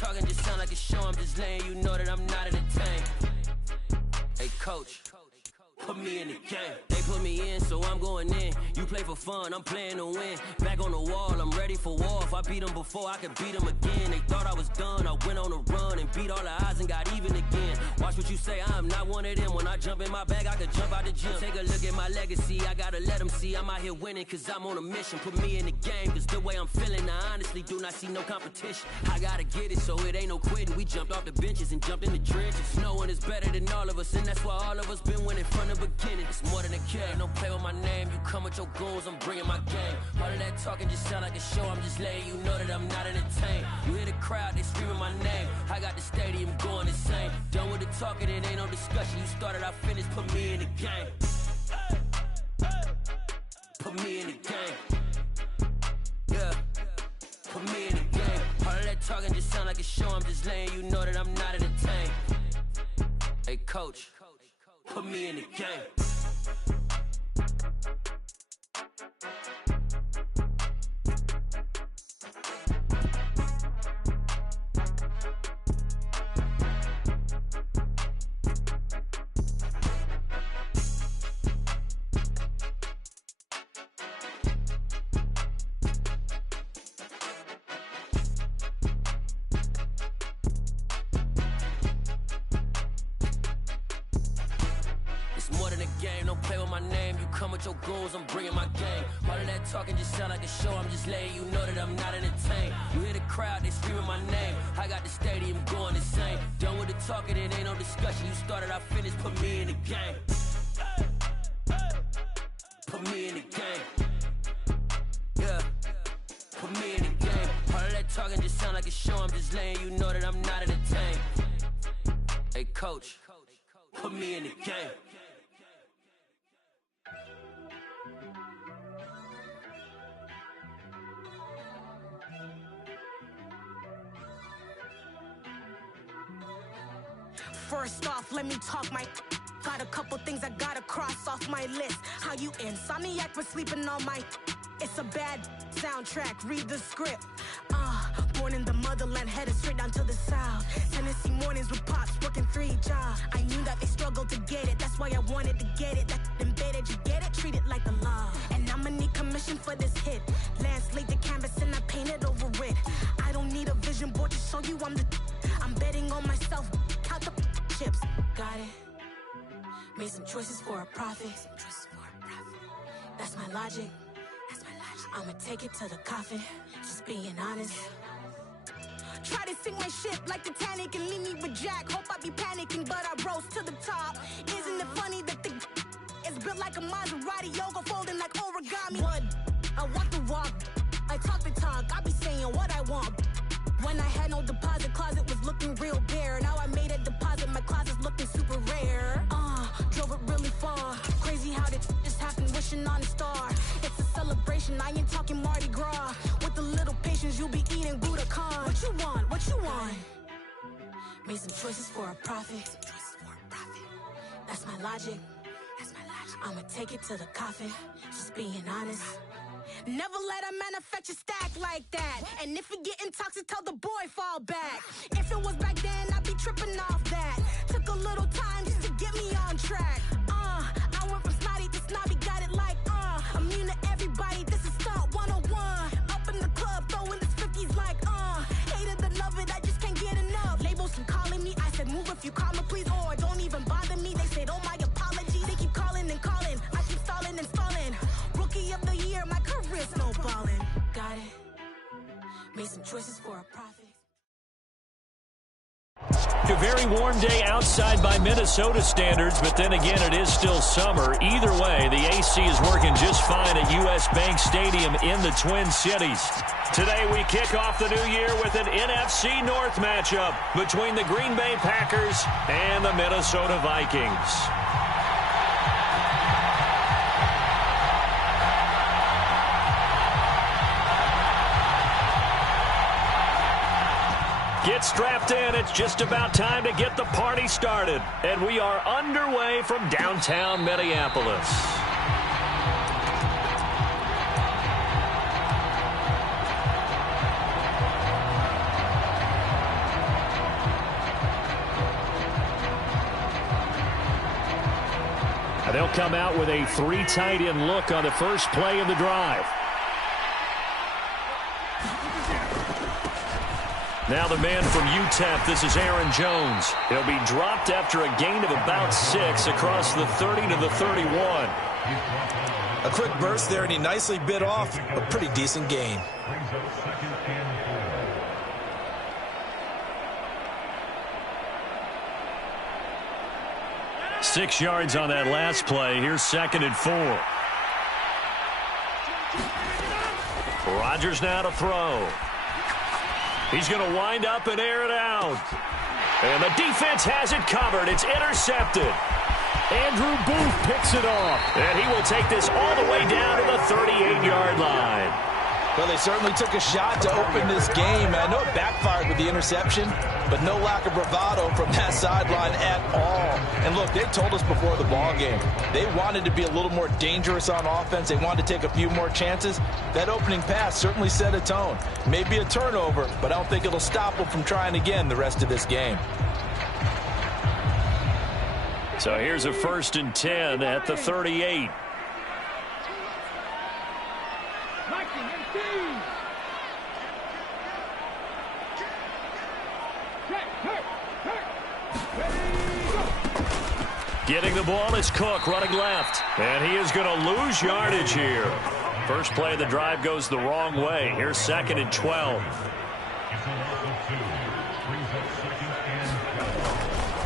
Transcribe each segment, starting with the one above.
talking just sound like a show. I'm just letting you know that I'm not entertained. Hey, coach, put me in the game. They put me in, so I'm going in. You play for fun, I'm playing to win. Back on the wall, I'm ready for war. If I beat them before, I could beat them again. They thought I was done, I went on a run and beat all the odds and got even again. Watch what you say, I'm not one of them. When I jump in my bag, I could jump out the gym. Take a look at my legacy, I gotta let them see I'm out here winning, cause I'm on a mission. Put me in the game, cause the way I'm feeling, I honestly do not see no competition. I gotta get it, so it ain't no quitting. We jumped off the benches and jumped in the trenches. No one is better than all of us, and that's why all of us been winning from the beginning. It's more than a game, don't play with my name. You come with your goons, I'm bringing my game. All of that talking just sound like a show. I'm just letting you know that I'm not entertained. You hear the crowd, they screaming my name. I got the stadium going insane. Done with the talking, it ain't no discussion. You started, I finished, put me in the game. Put me in the game. Yeah, put me in the game. All of that talking just sound like a show. I'm just letting you know that I'm not entertained. Hey, coach, put me in the game. Your goons, I'm bringing my game. All of that talking just sound like a show. I'm just letting you know that I'm not entertained. You hear the crowd, they screaming my name. I got the stadium going insane. Done with the talking, it ain't no discussion. You started, I finished, put me in the game. Put me in the game. Yeah, put me in the game. All of that talking just sound like a show. I'm just letting you know that I'm not entertained. Hey, coach, put me in the game. First off, let me talk my. Got a couple things I gotta cross off my list. How you insomniac for sleeping on my. It's a bad soundtrack, read the script. Born in the motherland, headed straight down to the south. Tennessee mornings with pops, working 3 jobs. I knew that they struggled to get it, that's why I wanted to get it. That embedded, you get it, treat it like a law. And I'ma need commission for this hit. Lance laid the canvas and I painted over it. I don't need a vision board to show you I'm the. I'm betting on myself, count the chips. Got it. Made some choices for a profit. That's my logic. I'ma take it to the coffin, just being honest. Try to sink my ship like Titanic and leave me with Jack. Hope I be panicking, but I rose to the top. Isn't it funny that the is built like a Maserati, yoga folding like origami? What? I walk the walk, I talk the talk, I be saying what I want. When I had no deposit, closet was looking real bare. Now I made a deposit, my closet's looking super rare. Drove it really far. Crazy how this just happened, wishing on a star. It's a celebration, I ain't talking Mardi Gras. With a little patience, you'll be eating Budokan. What you want? What you want? Made some choices for a profit. That's my logic. I'ma take it to the coffin, just being honest. Never let a manufacture stack like that. And if it getting toxic, tell the boy fall back. If it was back then, I'd be tripping off that. Took a little time just to get me on track. I went from snotty to snobby, got it like immune to everybody, this is stunt 101. Up in the club, throwing this 50s like hate it or love it, I just can't get enough. Labels keep calling me, I said move if you call me please, or don't even bother me. They said oh my apologies, they keep calling and calling, I keep stalling and stalling. Rookie of the year, my career snowballing. Got it. Made some choices for a profit. A very warm day outside by Minnesota standards, but then again, it is still summer. Either way, the AC is working just fine at U.S. Bank Stadium in the Twin Cities. Today, we kick off the new year with an NFC North matchup between the Green Bay Packers and the Minnesota Vikings. Get strapped in. It's just about time to get the party started. And we are underway from downtown Minneapolis. They'll come out with a 3 tight end look on the first play of the drive. Now the man from UTEP, this is Aaron Jones. He'll be dropped after a gain of about 6 across the 30 to the 31. A quick burst there, and he nicely bit off a pretty decent gain. Six yards on that last play. Here's 2nd and 4. Rodgers now to throw. He's going to wind up and air it out. And the defense has it covered. It's intercepted. Andrew Booth picks it off. And he will take this all the way down to the 38-yard line. Well, they certainly took a shot to open this game. I know it backfired with the interception, but no lack of bravado from that sideline at all. And look, they told us before the ball game, they wanted to be a little more dangerous on offense. They wanted to take a few more chances. That opening pass certainly set a tone. Maybe a turnover, but I don't think it'll stop them from trying again the rest of this game. So here's a 1st and 10 at the 38. Getting the ball is Cook running left. And he is going to lose yardage here. First play of the drive goes the wrong way. Here's 2nd and 12.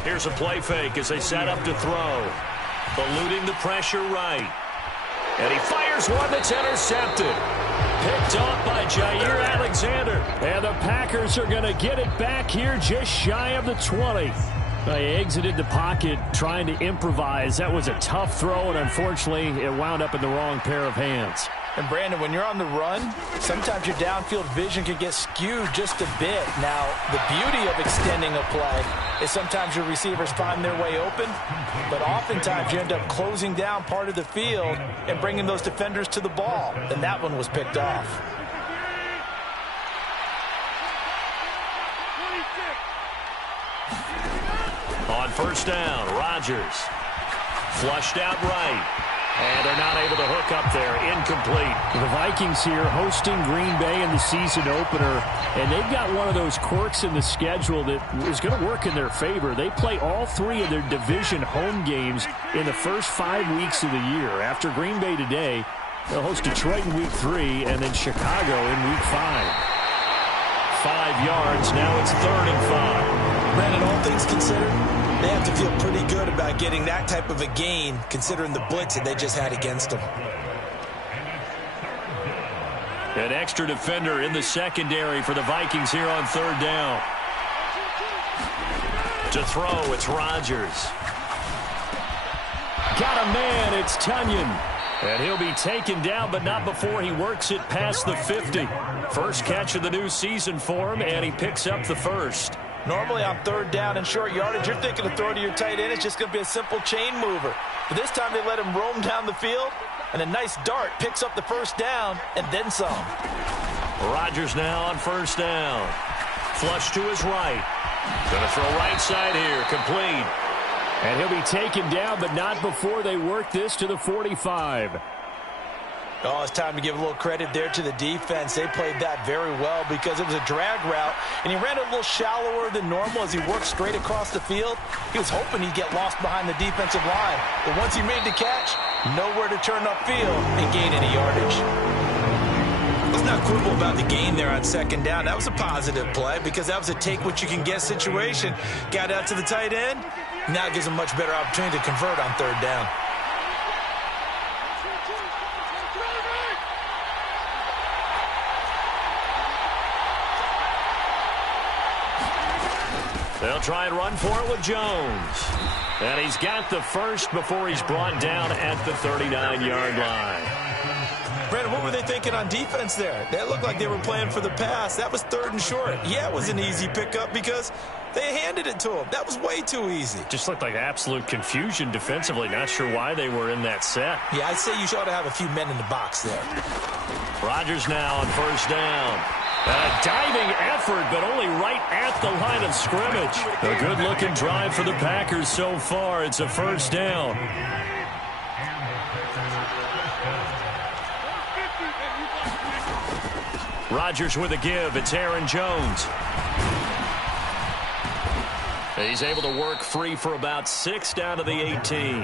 Here's a play fake as they set up to throw. Eluding the pressure right. And he fires one that's intercepted. Picked off by Jair Alexander. And the Packers are going to get it back here just shy of the 20. They exited the pocket trying to improvise. That was a tough throw, and unfortunately, it wound up in the wrong pair of hands. And, Brandon, when you're on the run, sometimes your downfield vision can get skewed just a bit. Now, the beauty of extending a play is sometimes your receivers find their way open, but oftentimes you end up closing down part of the field and bringing those defenders to the ball, and that one was picked off. On 1st down, Rodgers flushed out right. And they're not able to hook up there. Incomplete. The Vikings here hosting Green Bay in the season opener. And they've got one of those quirks in the schedule that is going to work in their favor. They play all 3 of their division home games in the first 5 weeks of the year. After Green Bay today, they'll host Detroit in week 3 and then Chicago in week 5. 5 yards. Now it's 3rd and 5. Brandon, all things considered, they have to feel pretty good about getting that type of a gain, considering the blitz that they just had against them. An extra defender in the secondary for the Vikings here on 3rd down. To throw, it's Rodgers. Got a man, it's Tunyon. And he'll be taken down, but not before he works it past the 50. First catch of the new season for him, and he picks up the first. Normally on 3rd down and short yardage, you're thinking to throw to your tight end. It's just going to be a simple chain mover. But this time they let him roam down the field, and a nice dart picks up the 1st down and then some. Rodgers now on 1st down. Flush to his right. Going to throw right side here. Complete. And he'll be taken down, but not before they work this to the 45. Oh, it's time to give a little credit there to the defense. They played that very well because it was a drag route, and he ran a little shallower than normal as he worked straight across the field. He was hoping he'd get lost behind the defensive line, but once he made the catch, nowhere to turn upfield and gain any yardage. Let's not quibble about the gain there on 2nd down. That was a positive play because that was a take-what-you-can-get situation. Got out to the tight end. Now it gives him a much better opportunity to convert on 3rd down. They'll try and run for it with Jones. And he's got the first before he's brought down at the 39-yard line. Brandon, what were they thinking on defense there? That looked like they were playing for the pass. That was 3rd and short. Yeah, it was an easy pickup because they handed it to him. That was way too easy. Just looked like absolute confusion defensively. Not sure why they were in that set. Yeah, I'd say you ought to have a few men in the box there. Rodgers now on 1st down. A diving effort, but only right at the line of scrimmage. A good-looking drive for the Packers so far. It's a 1st down. Rodgers with a give. It's Aaron Jones. He's able to work free for about 6 down to the 18.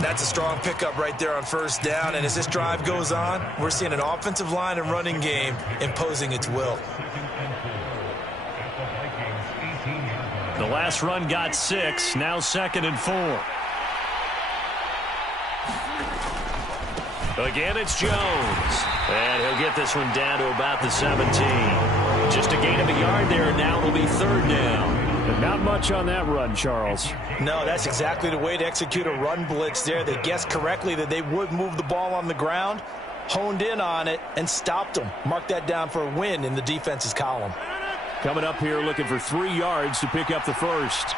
That's a strong pickup right there on first down. And as this drive goes on, we're seeing an offensive line and running game imposing its will. The last run got 6. Now 2nd and 4. Again, it's Jones. And he'll get this one down to about the 17. Just a gain of a yard there, and now it'll be 3rd down. But not much on that run, Charles. No, that's exactly the way to execute a run blitz there. They guessed correctly that they would move the ball on the ground, honed in on it, and stopped them. Mark that down for a win in the defense's column. Coming up here looking for 3 yards to pick up the first.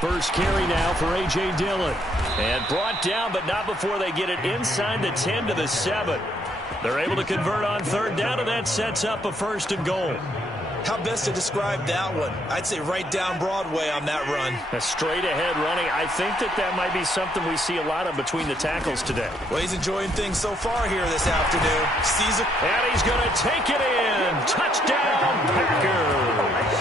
First carry now for A.J. Dillon. And brought down, but not before they get it inside the 10 to the 7. They're able to convert on 3rd down, and that sets up a 1st and goal. How best to describe that one? I'd say right down Broadway on that run. A straight-ahead running. I think that might be something we see a lot of between the tackles today. Well, he's enjoying things so far here this afternoon. Caesar. And he's going to take it in. Touchdown, Packers.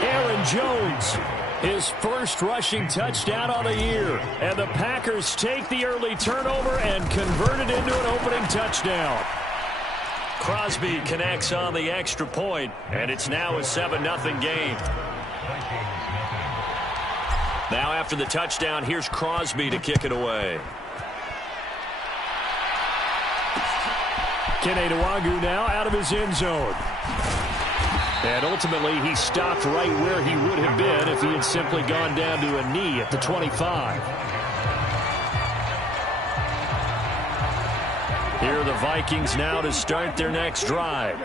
Aaron Jones, his first rushing touchdown on the year. And the Packers take the early turnover and convert it into an opening touchdown. Crosby connects on the extra point, and it's now a 7-0 game. Now after the touchdown, here's Crosby to kick it away. Kene Nwangwu now out of his end zone. And ultimately, he stopped right where he would have been if he had simply gone down to a knee at the 25. Here are the Vikings now to start their next drive.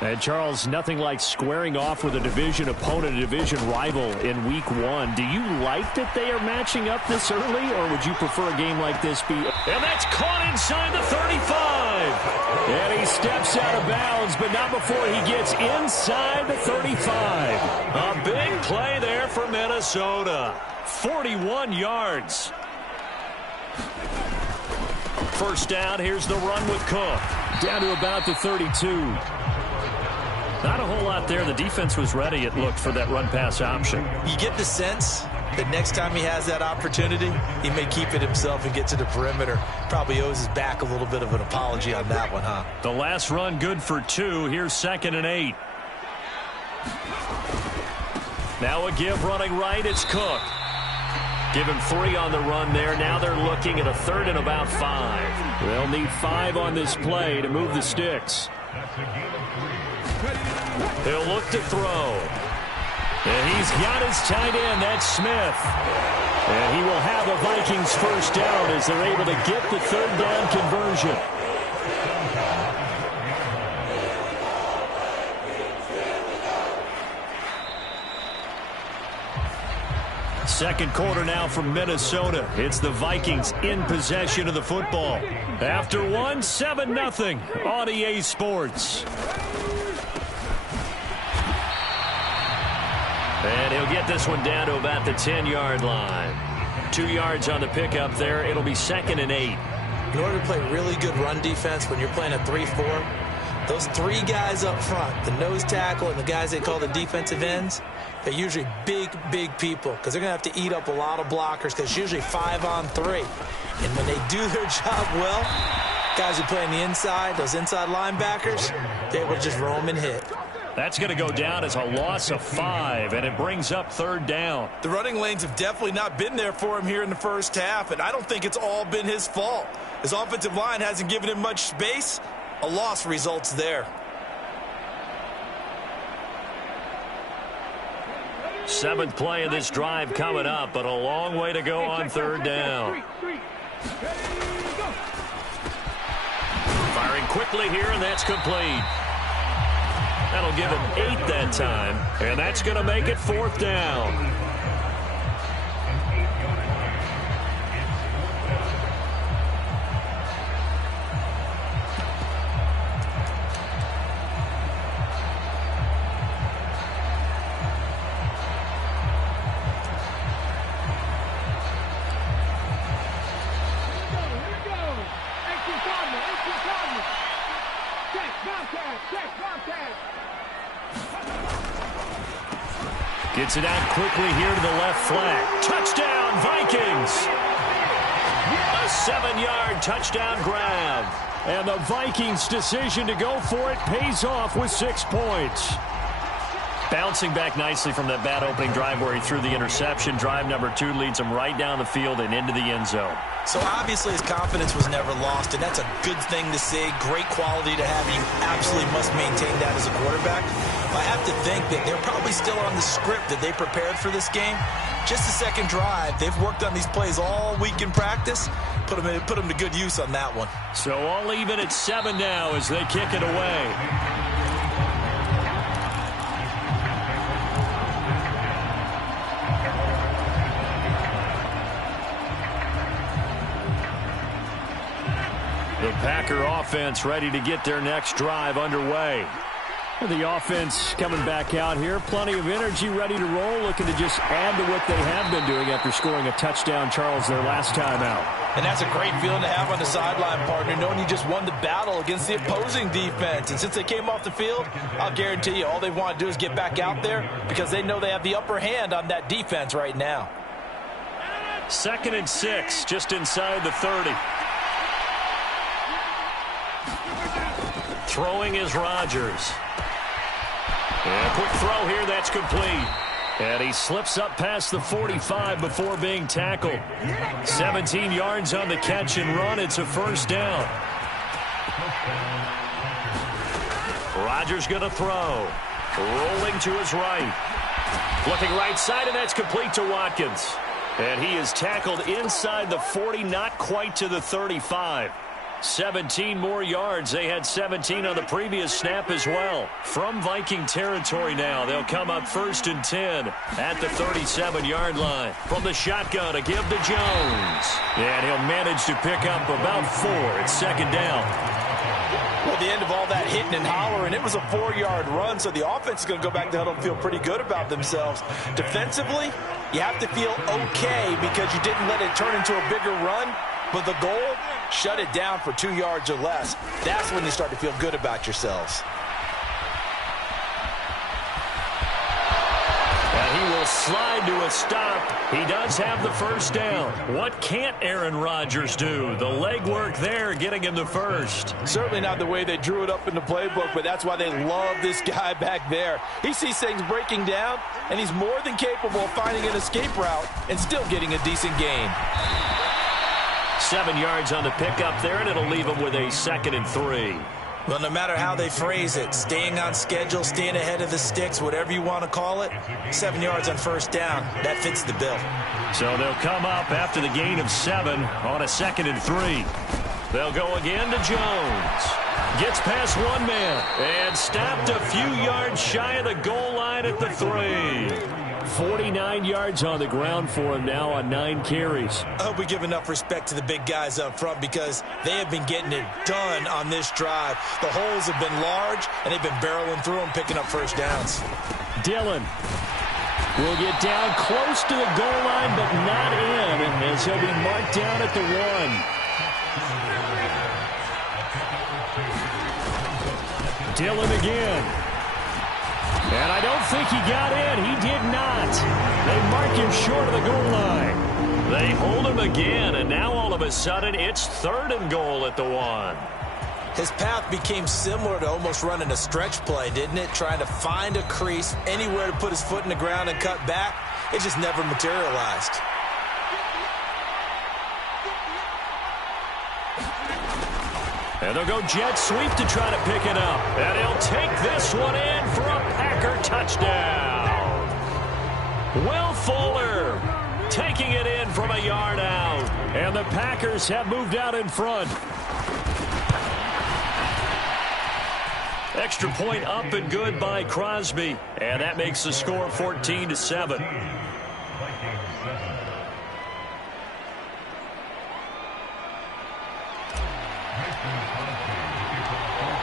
And, Charles, nothing like squaring off with a division opponent, a division rival in Week 1. Do you like that they are matching up this early, or would you prefer a game like this be... And that's caught inside the 35. And he steps out of bounds, but not before he gets inside the 35. A big play there for Minnesota. 41 yards. First down, here's the run with Cook. Down to about the 32. Not a whole lot there. The defense was ready, it looked, for that run-pass option. You get the sense that next time he has that opportunity, he may keep it himself and get to the perimeter. Probably owes his back a little bit of an apology on that one, huh? The last run good for 2. Here's 2nd and 8. Now a give running right. It's Cook. Give him 3 on the run there. Now they're looking at a 3rd and about 5. They'll need 5 on this play to move the sticks. He'll look to throw. And he's got his tight end. That's Smith. And he will have a Vikings first down as they're able to get the 3rd down conversion. Second quarter now from Minnesota. It's the Vikings in possession of the football. After one, 7-0 on EA Sports. And he'll get this one down to about the 10-yard line. 2 yards on the pickup there. It'll be 2nd and 8. In order to play really good run defense when you're playing a 3-4, those 3 guys up front, the nose tackle and the guys they call the defensive ends, they're usually big people because they're going to have to eat up a lot of blockers because it's usually 5 on 3. And when they do their job well, guys who play on the inside, those inside linebackers, they will just roam and hit. That's going to go down as a loss of 5, and it brings up 3rd down. The running lanes have definitely not been there for him here in the first half, and I don't think it's all been his fault. His offensive line hasn't given him much space. A loss results there. Seventh play of this drive coming up, but a long way to go on 3rd down. Firing quickly here, and that's complete. That'll give him 8 that time, and that's going to make it 4th down. Gets it out quickly here to the left flank. Touchdown, Vikings! A 7-yard touchdown grab. And the Vikings' decision to go for it pays off with 6 points. Bouncing back nicely from that bad opening drive where he threw the interception. Drive number 2 leads him right down the field and into the end zone. So obviously his confidence was never lost, and that's a good thing to see. Great quality to have. You absolutely must maintain that as a quarterback. I have to think that they're probably still on the script that they prepared for this game. Just the second drive. They've worked on these plays all week in practice. Put them to good use on that one. So all even at 7 now as they kick it away. The Packer offense ready to get their next drive underway. The offense coming back out here. Plenty of energy, ready to roll, looking to just add to what they have been doing after scoring a touchdown, Charles, their last time out. And that's a great feeling to have on the sideline, partner, knowing you just won the battle against the opposing defense. And since they came off the field, I'll guarantee you all they want to do is get back out there because they know they have the upper hand on that defense right now. 2nd and 6, just inside the 30. Throwing is Rodgers. And a quick throw here, that's complete. And he slips up past the 45 before being tackled. 17 yards on the catch and run. It's a first down. Rodgers going to throw. Rolling to his right. Looking right side, and that's complete to Watkins. And he is tackled inside the 40, not quite to the 35. 17 more yards. They had 17 on the previous snap as well. From Viking territory now, they'll come up 1st and 10 at the 37-yard line. From the shotgun, a give to Jones. And he'll manage to pick up about 4 at 2nd down. Well, at the end of all that hitting and hollering, it was a 4-yard run, so the offense is going to go back to huddle and feel pretty good about themselves. Defensively, you have to feel okay because you didn't let it turn into a bigger run, but the goal, shut it down for 2 yards or less. That's when you start to feel good about yourselves. And he will slide to a stop. He does have the first down. What can't Aaron Rodgers do? The legwork there getting him the first. Certainly not the way they drew it up in the playbook, but that's why they love this guy back there. He sees things breaking down, and he's more than capable of finding an escape route and still getting a decent gain. 7 yards on the pickup there, and it'll leave him with a 2nd and 3. Well, no matter how they phrase it, staying on schedule, staying ahead of the sticks, whatever you want to call it, 7 yards on first down, that fits the bill. So they'll come up after the gain of 7 on a 2nd and 3. They'll go again to Jones. Gets past one man and stopped a few yards shy of the goal line at the 3. 49 yards on the ground for him now on 9 carries. I hope we give enough respect to the big guys up front because they have been getting it done on this drive. The holes have been large, and they've been barreling through them, picking up first downs. Dillon will get down close to the goal line, but not in, as he'll be marked down at the 1. Dillon again. And I don't think he got in. He did not. They mark him short of the goal line. They hold him again, and now all of a sudden it's 3rd and goal at the 1. His path became similar to almost running a stretch play, didn't it? Trying to find a crease, anywhere to put his foot in the ground and cut back. It just never materialized. And they'll go jet sweep to try to pick it up. And he'll take this one in for a Packer touchdown. Will Fuller taking it in from a yard out. And the Packers have moved out in front. Extra point up and good by Crosby. And that makes the score 14-7.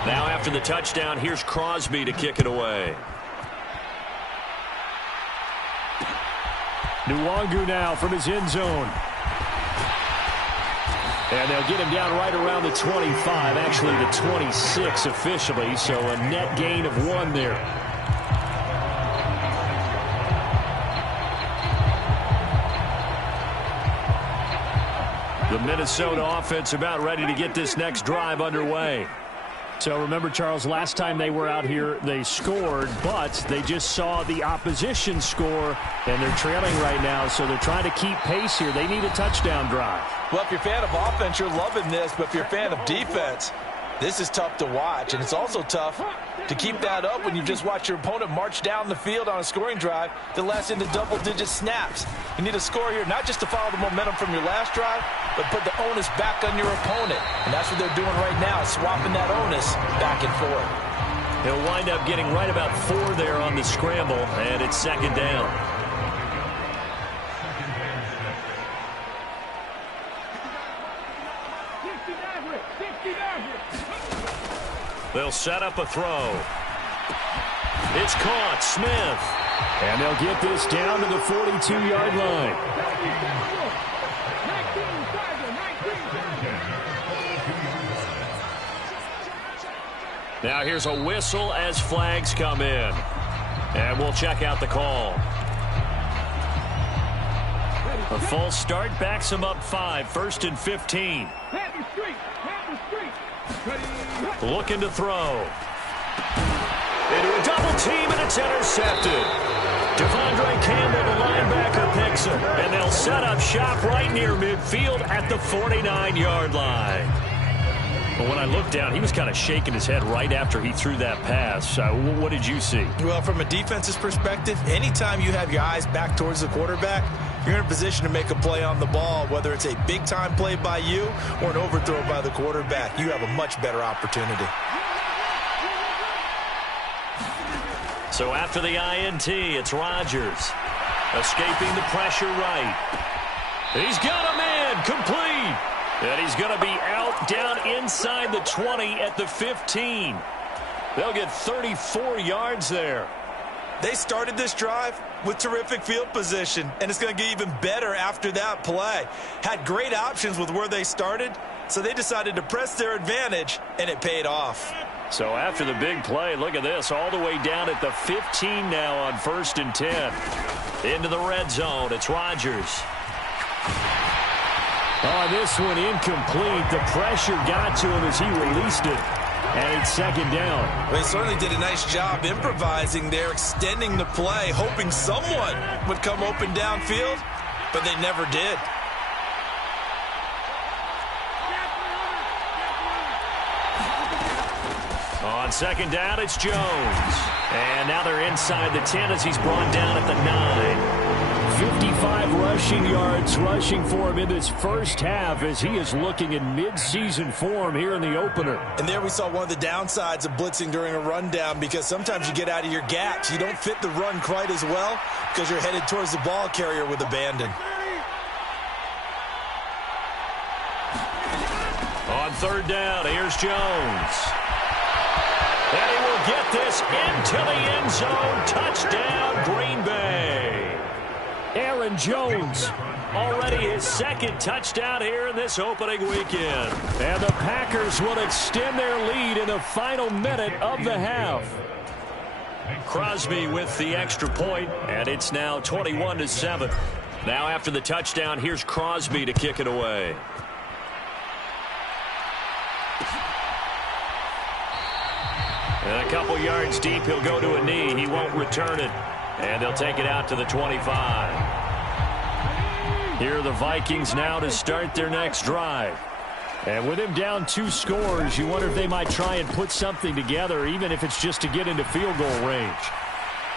Now after the touchdown, here's Crosby to kick it away. Nwangu now from his end zone. And they'll get him down right around the 25, actually the 26 officially, so a net gain of 1 there. The Minnesota offense about ready to get this next drive underway. So remember, Charles, last time they were out here, they scored, but they just saw the opposition score, and they're trailing right now, so they're trying to keep pace here. They need a touchdown drive. Well, if you're a fan of offense, you're loving this, but if you're a fan of defense, this is tough to watch, and it's also tough to keep that up when you just watch your opponent march down the field on a scoring drive that lasts into double-digit snaps. You need a score here, not just to follow the momentum from your last drive, but put the onus back on your opponent. And that's what they're doing right now, swapping that onus back and forth. He'll wind up getting right about 4 there on the scramble, and it's 2nd down. They'll set up a throw. It's caught. Smith. And they'll get this down to the 42-yard line. Now here's a whistle as flags come in. And we'll check out the call. A false start backs them up 5, 1st and 15. Looking to throw. Into a double team, and it's intercepted. Devondre Campbell, the linebacker, picks him. And they'll set up shop right near midfield at the 49-yard line. But when I looked down, he was kind of shaking his head right after he threw that pass. What did you see? Well, from a defense's perspective, anytime you have your eyes back towards the quarterback, you're in a position to make a play on the ball, whether it's a big-time play by you or an overthrow by the quarterback. You have a much better opportunity. So after the INT, it's Rodgers. Escaping the pressure right. He's got him in, complete. And he's going to be out down inside the 20 at the 15. They'll get 34 yards there. They started this drive with terrific field position, and it's going to get even better after that play. Had great options with where they started, so they decided to press their advantage, and it paid off. So after the big play, look at this, all the way down at the 15 now on 1st and 10. Into the red zone, it's Rodgers. Oh, this one incomplete. The pressure got to him as he released it. And it's 2nd down. Well, he certainly did a nice job improvising there, extending the play, hoping someone would come open downfield, but they never did. On 2nd down, it's Jones. And now they're inside the 10 as he's brought down at the 9. 55 rushing yards rushing for him in this first half as he is looking in mid-season form here in the opener. And there we saw one of the downsides of blitzing during a rundown, because sometimes you get out of your gaps. You don't fit the run quite as well because you're headed towards the ball carrier with abandon. On 3rd down, here's Jones. And he will get this into the end zone. Touchdown, Green Bay. Aaron Jones, already his 2nd touchdown here in this opening weekend. And the Packers will extend their lead in the final minute of the half. Crosby with the extra point, and it's now 21-7. Now after the touchdown, here's Crosby to kick it away. And a couple yards deep, he'll go to a knee. He won't return it. And they'll take it out to the 25. Here are the Vikings now to start their next drive. And with him down 2 scores, you wonder if they might try and put something together, even if it's just to get into field goal range.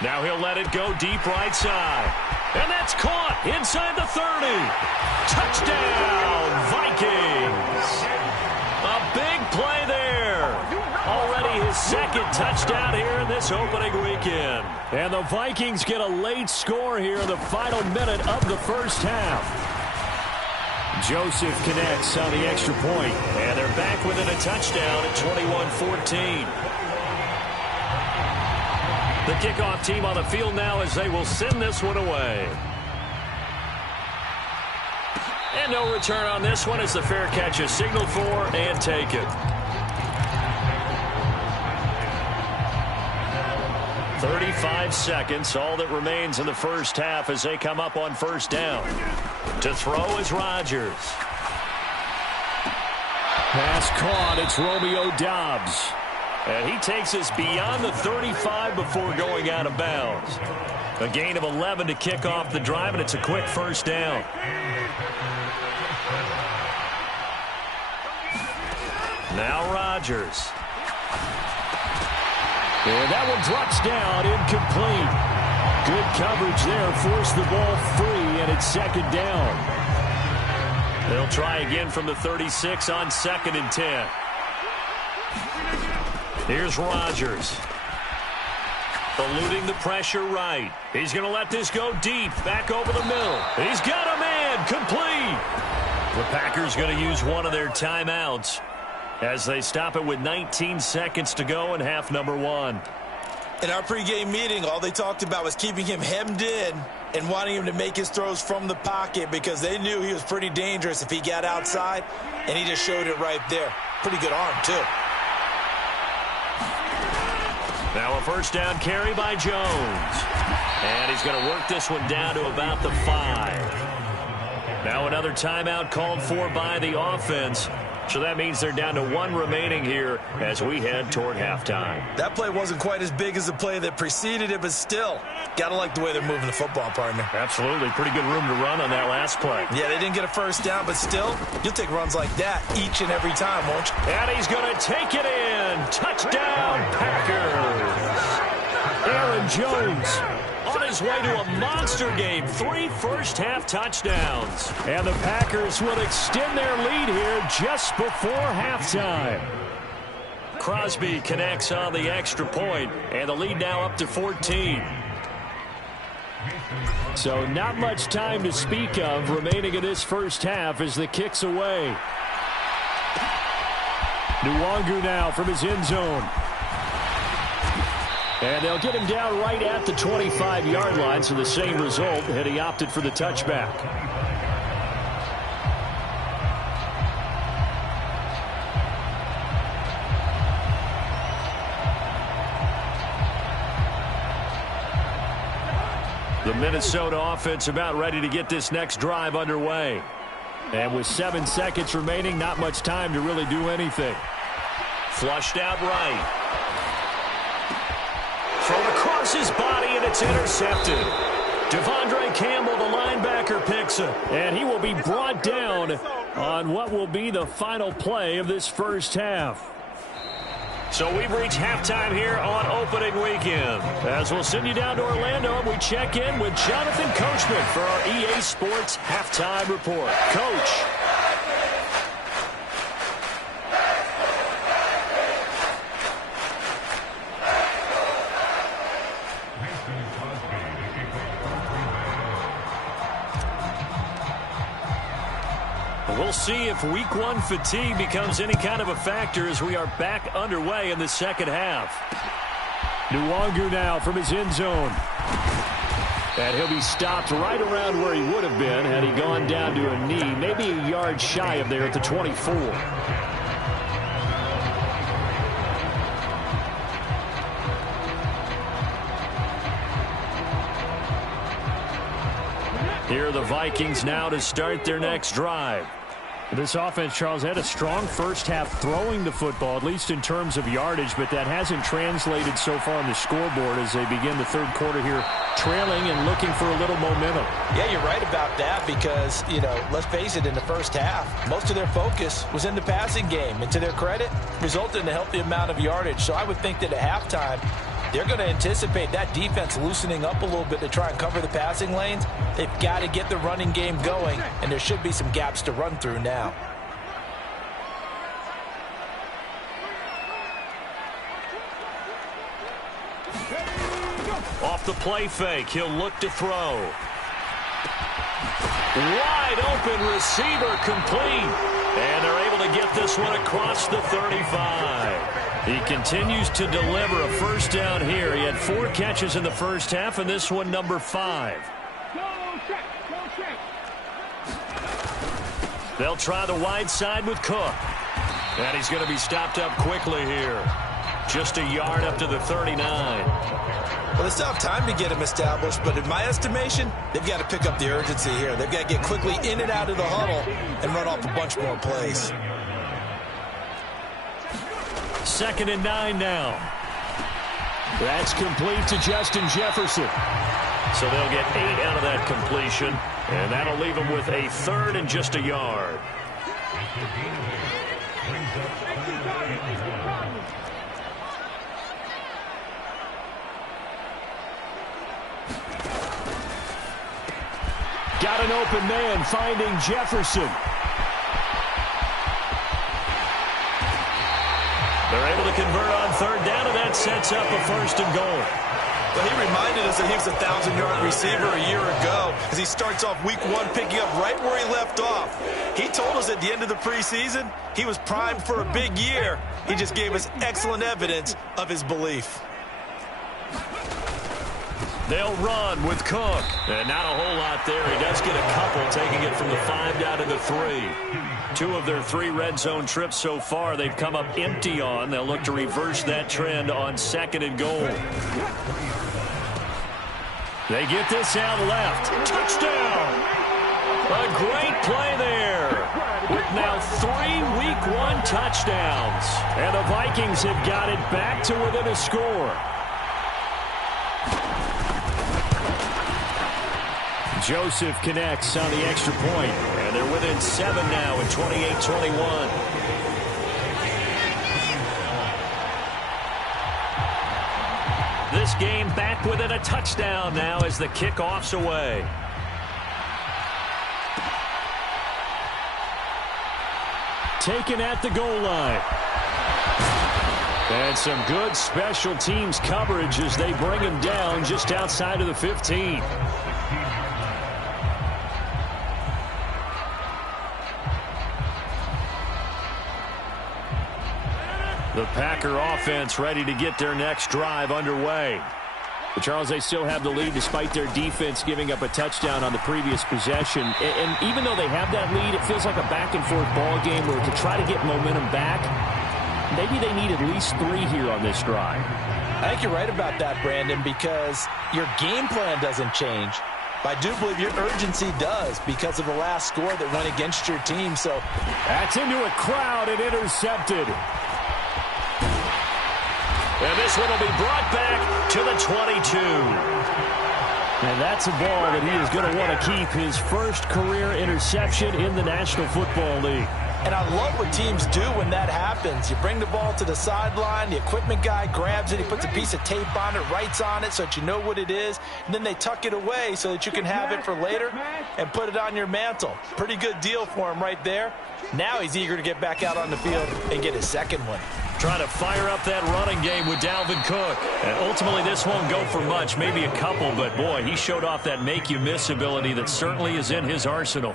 Now he'll let it go deep right side. And that's caught inside the 30. Touchdown, Vikings. A big play there. Already his 2nd touchdown here in this opening weekend. And the Vikings get a late score here in the final minute of the first half. Joseph connects on the extra point, and they're back within a touchdown at 21-14. The kickoff team on the field now as they will send this one away. And no return on this one as the fair catch is signaled for and taken. 35 seconds, all that remains in the first half as they come up on first down. To throw is Rodgers. Pass caught. It's Romeo Doubs. And he takes us beyond the 35 before going out of bounds. A gain of 11 to kick off the drive, and it's a quick first down. Now Rodgers. And that one drops down, incomplete. Good coverage there, forced the ball free, and it's second down. They'll try again from the 36 on 2nd and 10. Here's Rodgers. Eluding the pressure right. He's going to let this go deep, back over the middle. He's got a man, complete. The Packers going to use one of their timeouts as they stop it with 19 seconds to go in half number 1. In our pregame meeting, all they talked about was keeping him hemmed in and wanting him to make his throws from the pocket because they knew he was pretty dangerous if he got outside, and he just showed it right there. Pretty good arm, too. Now a first down carry by Jones. And he's going to work this one down to about the 5. Now another timeout called for by the offense. So that means they're down to 1 remaining here as we head toward halftime. That play wasn't quite as big as the play that preceded it, but still, got to like the way they're moving the football, partner. Absolutely. Pretty good room to run on that last play. Yeah, they didn't get a first down, but still, you'll take runs like that each and every time, won't you? And he's going to take it in. Touchdown, Packers. Aaron Jones on his way to a monster game. 3 first-half touchdowns. And the Packers will extend their lead here just before halftime. Crosby connects on the extra point, and the lead now up to 14. So not much time to speak of remaining in this first half as the kick's away. Nwangu now from his end zone. And they'll get him down right at the 25-yard line, so the same result had he opted for the touchback. The Minnesota offense about ready to get this next drive underway. And with 7 seconds remaining, not much time to really do anything. Flushed out right. Thrown across his body, and it's intercepted. Devondre Campbell, the linebacker, picks it. And he will be brought down on what will be the final play of this first half. So we've reached halftime here on opening weekend. As we'll send you down to Orlando, we check in with Jonathan Coachman for our EA Sports Halftime Report. Coach. We'll see if week 1 fatigue becomes any kind of a factor as we are back underway in the second half. Nwangu now from his end zone. And he'll be stopped right around where he would have been had he gone down to a knee, maybe a yard shy of there at the 24. Here are the Vikings now to start their next drive. This offense, Charles, had a strong first half throwing the football, at least in terms of yardage, but that hasn't translated so far on the scoreboard as they begin the third quarter here, trailing and looking for a little momentum. Yeah, you're right about that because, let's face it, in the first half, most of their focus was in the passing game. And to their credit, resulted in a healthy amount of yardage. So I would think that at halftime, they're going to anticipate that defense loosening up a little bit to try and cover the passing lanes. They've got to get the running game going, and there should be some gaps to run through now. Off the play fake, he'll look to throw. Wide open receiver complete. And they're able to get this one across the 35. He continues to deliver a first down here. He had 4 catches in the first half, and this one number 5. They'll try the wide side with Cook. And he's going to be stopped up quickly here. Just a yard up to the 39. Well, they still have time to get him established, but in my estimation, they've got to pick up the urgency here. They've got to get quickly in and out of the huddle and run off a bunch more plays. 2nd and 9 now. That's complete to Justin Jefferson. So they'll get 8 out of that completion, and that'll leave them with a 3rd and just a yard. Got an open man finding Jefferson. They're able to convert on 3rd down, and that sets up a 1st and goal. Well, he reminded us that he was a 1,000-yard receiver a year ago as he starts off week 1 picking up right where he left off. He told us at the end of the preseason he was primed for a big year. He just gave us excellent evidence of his belief. They'll run with Cook. And not a whole lot there. He does get a couple, taking it from the 5 down to the 3. 2 of their 3 red zone trips so far they've come up empty on. They'll look to reverse that trend on 2nd and goal. They get this out left. Touchdown! A great play there. With now 3 Week 1 touchdowns. And the Vikings have got it back to within a score. Joseph connects on the extra point, and they're within 7 now at 28-21. This game back within a touchdown now as the kickoff's away. Taken at the goal line. And some good special teams coverage as they bring him down just outside of the 15. The Packer offense ready to get their next drive underway. But Charles, they still have the lead despite their defense giving up a touchdown on the previous possession. And even though they have that lead, it feels like a back-and-forth ball game where to try to get momentum back, maybe they need at least 3 here on this drive. I think you're right about that, Brandon, because your game plan doesn't change. But I do believe your urgency does because of the last score that went against your team. So that's into a crowd and intercepted. And this one will be brought back to the 22. And that's a ball that he is going to want to keep, his first career interception in the National Football League. And I love what teams do when that happens. You bring the ball to the sideline, the equipment guy grabs it, he puts a piece of tape on it, writes on it so that you know what it is, and then they tuck it away so that you can have it for later and put it on your mantle. Pretty good deal for him right there. Now he's eager to get back out on the field and get his second one. Trying to fire up that running game with Dalvin Cook. And ultimately, this won't go for much, maybe a couple, but boy, he showed off that make-you-miss ability that certainly is in his arsenal.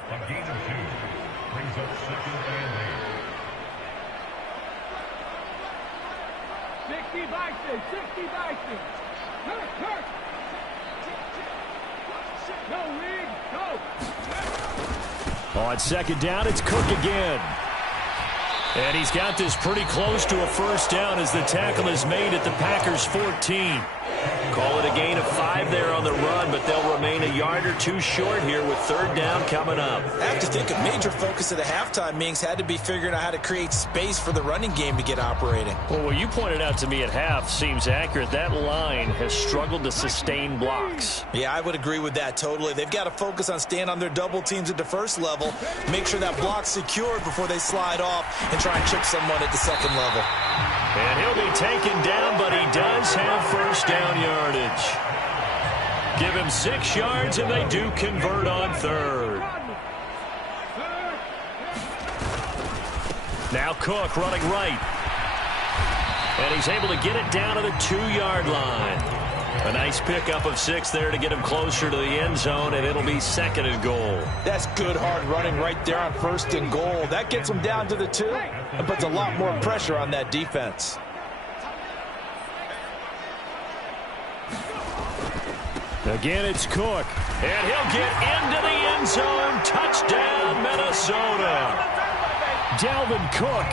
On 2nd down, it's Cook again. And he's got this pretty close to a 1st down as the tackle is made at the Packers' 14. Call it a gain of 5 there on the run, but they'll remain a yard or 2 short here with 3rd down coming up. I have to think a major focus of the halftime meetings had to be figuring out how to create space for the running game to get operating. Well, what you pointed out to me at half seems accurate. That line has struggled to sustain blocks. Yeah, I would agree with that totally. They've got to focus on staying on their double teams at the first level, make sure that block's secured before they slide off and try and chip someone at the second level. And he'll be taken down, but he does have 1st down yardage. Give him 6 yards, and they do convert on 3rd. Now Cook running right. And he's able to get it down to the 2-yard line. A nice pickup of 6 there to get him closer to the end zone, and it'll be 2nd and goal. That's good hard running right there on 1st and goal. That gets him down to the 2 and puts a lot more pressure on that defense. Again, it's Cook. And he'll get into the end zone. Touchdown, Minnesota. Dalvin Cook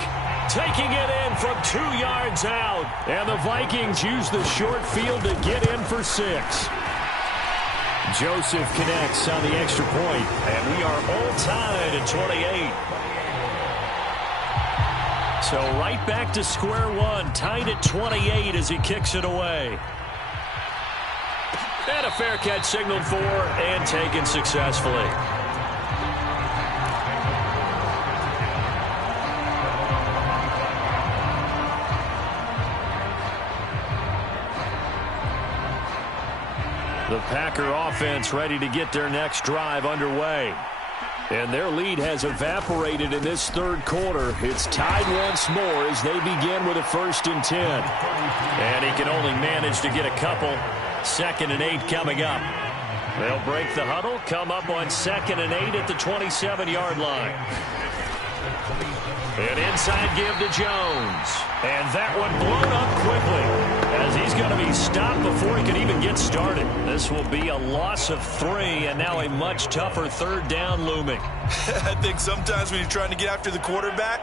taking it in from 2 yards out. And the Vikings use the short field to get in for 6. Joseph connects on the extra point. And we are all tied at 28. So right back to square one, tied at 28 as he kicks it away. And a fair catch signaled for and taken successfully. The Packer offense ready to get their next drive underway. And their lead has evaporated in this third quarter. It's tied once more as they begin with a 1st and 10. And he can only manage to get a couple. 2nd and 8 coming up. They'll break the huddle, come up on 2nd and 8 at the 27-yard line. An inside give to Jones. And that one blown up quickly as he's going to be stopped before he can even get started. This will be a loss of 3 and now a much tougher 3rd down looming. I think sometimes when you're trying to get after the quarterback,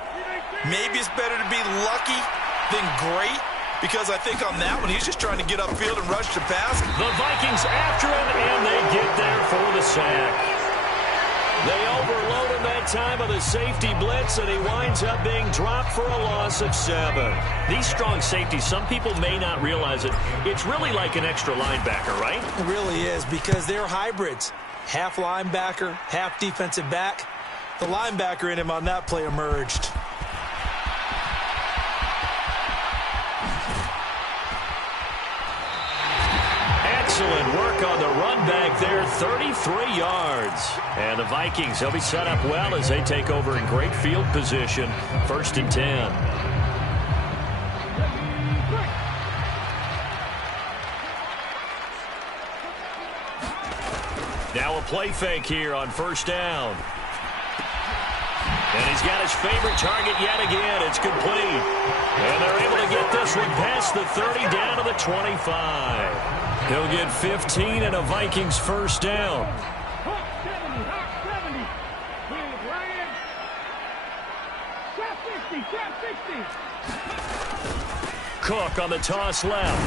maybe it's better to be lucky than great. Because I think on that one, he's just trying to get upfield and rush the pass. The Vikings after him, and they get there for the sack. They overload him that time of the safety blitz, and he winds up being dropped for a loss of 7. These strong safeties, some people may not realize it. It's really like an extra linebacker, right? It really is, because they're hybrids. Half linebacker, half defensive back. The linebacker in him on that play emerged. Excellent work on the run back there, 33 yards. And the Vikings, they'll be set up well as they take over in great field position. 1st and 10. Now a play fake here on 1st down. And he's got his favorite target yet again. It's complete. And they're able to get this one past the 30 down to the 25. He'll get 15 and a Vikings 1st down. Cook on the toss left.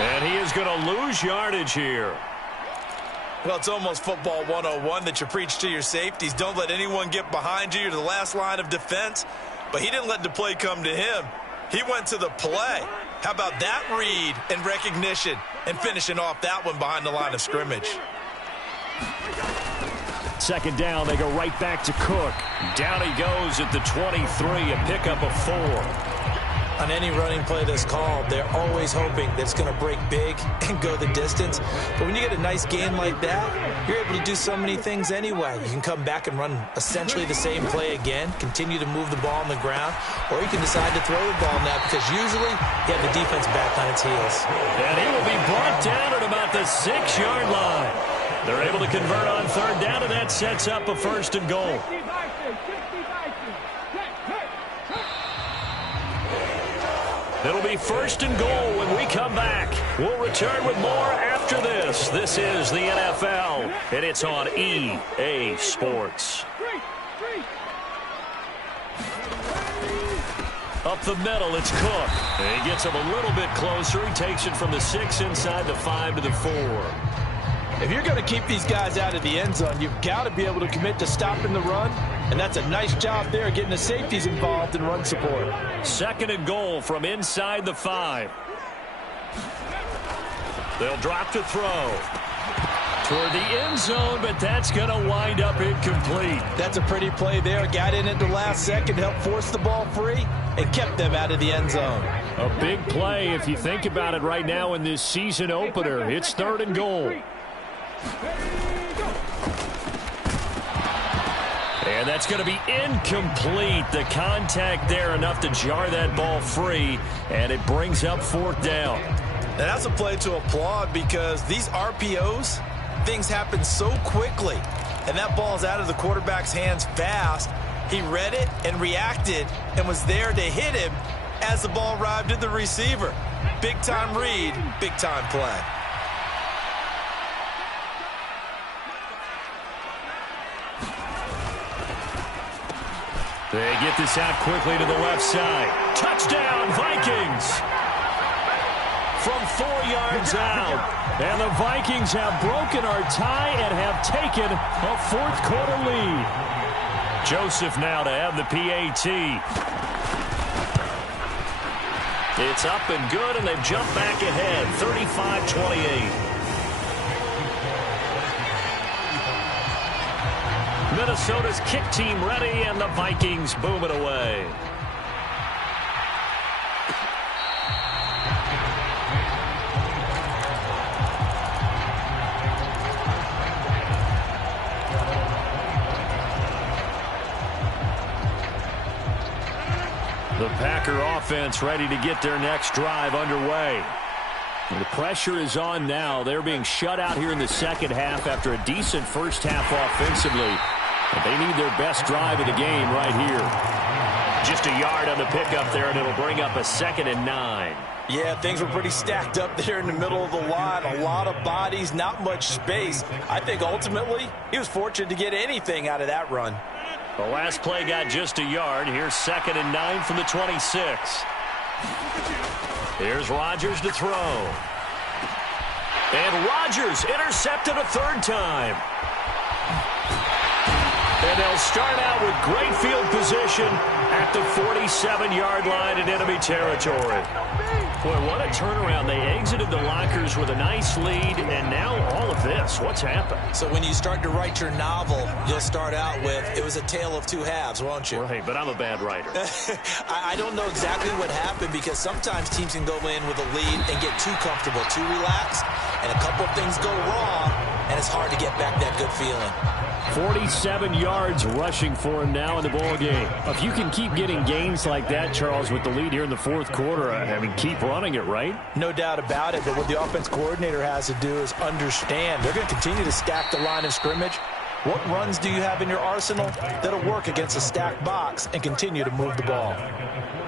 And he is going to lose yardage here. Well, it's almost football 101 that you preach to your safeties. Don't let anyone get behind you. You're the last line of defense. But he didn't let the play come to him. He went to the play. How about that read and recognition and finishing off that one behind the line of scrimmage? 2nd down, they go right back to Cook. Down he goes at the 23, a pickup of 4. On any running play that's called, they're always hoping that it's going to break big and go the distance. But when you get a nice gain like that, you're able to do so many things anyway. You can come back and run essentially the same play again, continue to move the ball on the ground, or you can decide to throw the ball now because usually you have the defense back on its heels. And he will be brought down at about the 6-yard line. They're able to convert on 3rd down, and that sets up a 1st and goal. It'll be 1st and goal when we come back. We'll return with more after this. This is the NFL, and it's on EA Sports. Up the middle, it's Cook. And he gets him a little bit closer. He takes it from the 6 inside the 5 to the 4. If you're going to keep these guys out of the end zone, you've got to be able to commit to stopping the run. And that's a nice job there, getting the safeties involved in run support. 2nd and goal from inside the 5. They'll drop to throw. Toward the end zone, but that's going to wind up incomplete. That's a pretty play there. Got in at the last second, helped force the ball free, and kept them out of the end zone. A big play if you think about it right now in this season opener. It's 3rd and goal. And that's going to be incomplete. The contact there enough to jar that ball free, and it brings up 4th down. And that's a play to applaud because these RPOs, things happen so quickly. And that ball's out of the quarterback's hands fast. He read it and reacted and was there to hit him as the ball arrived at the receiver. Big-time read, big-time play. They get this out quickly to the left side. Touchdown, Vikings! From 4 yards out. And the Vikings have broken our tie and have taken a fourth-quarter lead. Joseph now to have the PAT. It's up and good, and they've jumped back ahead, 35-28. Minnesota's kick team ready, and the Vikings boom it away. The Packer offense ready to get their next drive underway. The pressure is on now. They're being shut out here in the second half after a decent first half offensively. But they need their best drive of the game right here. Just a yard on the pickup there, and it'll bring up a 2nd and 9. Yeah, things were pretty stacked up there in the middle of the line. A lot of bodies, not much space. I think ultimately he was fortunate to get anything out of that run. The last play got just a yard. Here's 2nd and 9 from the 26. Here's Rodgers to throw. And Rodgers intercepted a 3rd time. And they'll start out with great field position at the 47-yard line in enemy territory. Boy, what a turnaround. They exited the lockers with a nice lead, and now all of this. What's happened? So when you start to write your novel, you'll start out with, it was a tale of two halves, won't you? Right, but I'm a bad writer. I don't know exactly what happened, because sometimes teams can go in with a lead and get too comfortable, too relaxed, and a couple of things go wrong, and it's hard to get back that good feeling. 47 yards rushing for him now in the ball game. If you can keep getting gains like that, Charles, with the lead here in the fourth quarter, I mean, keep running it, right? No doubt about it, but what the offense coordinator has to do is understand they're going to continue to stack the line of scrimmage. What runs do you have in your arsenal that'll work against a stacked box and continue to move the ball?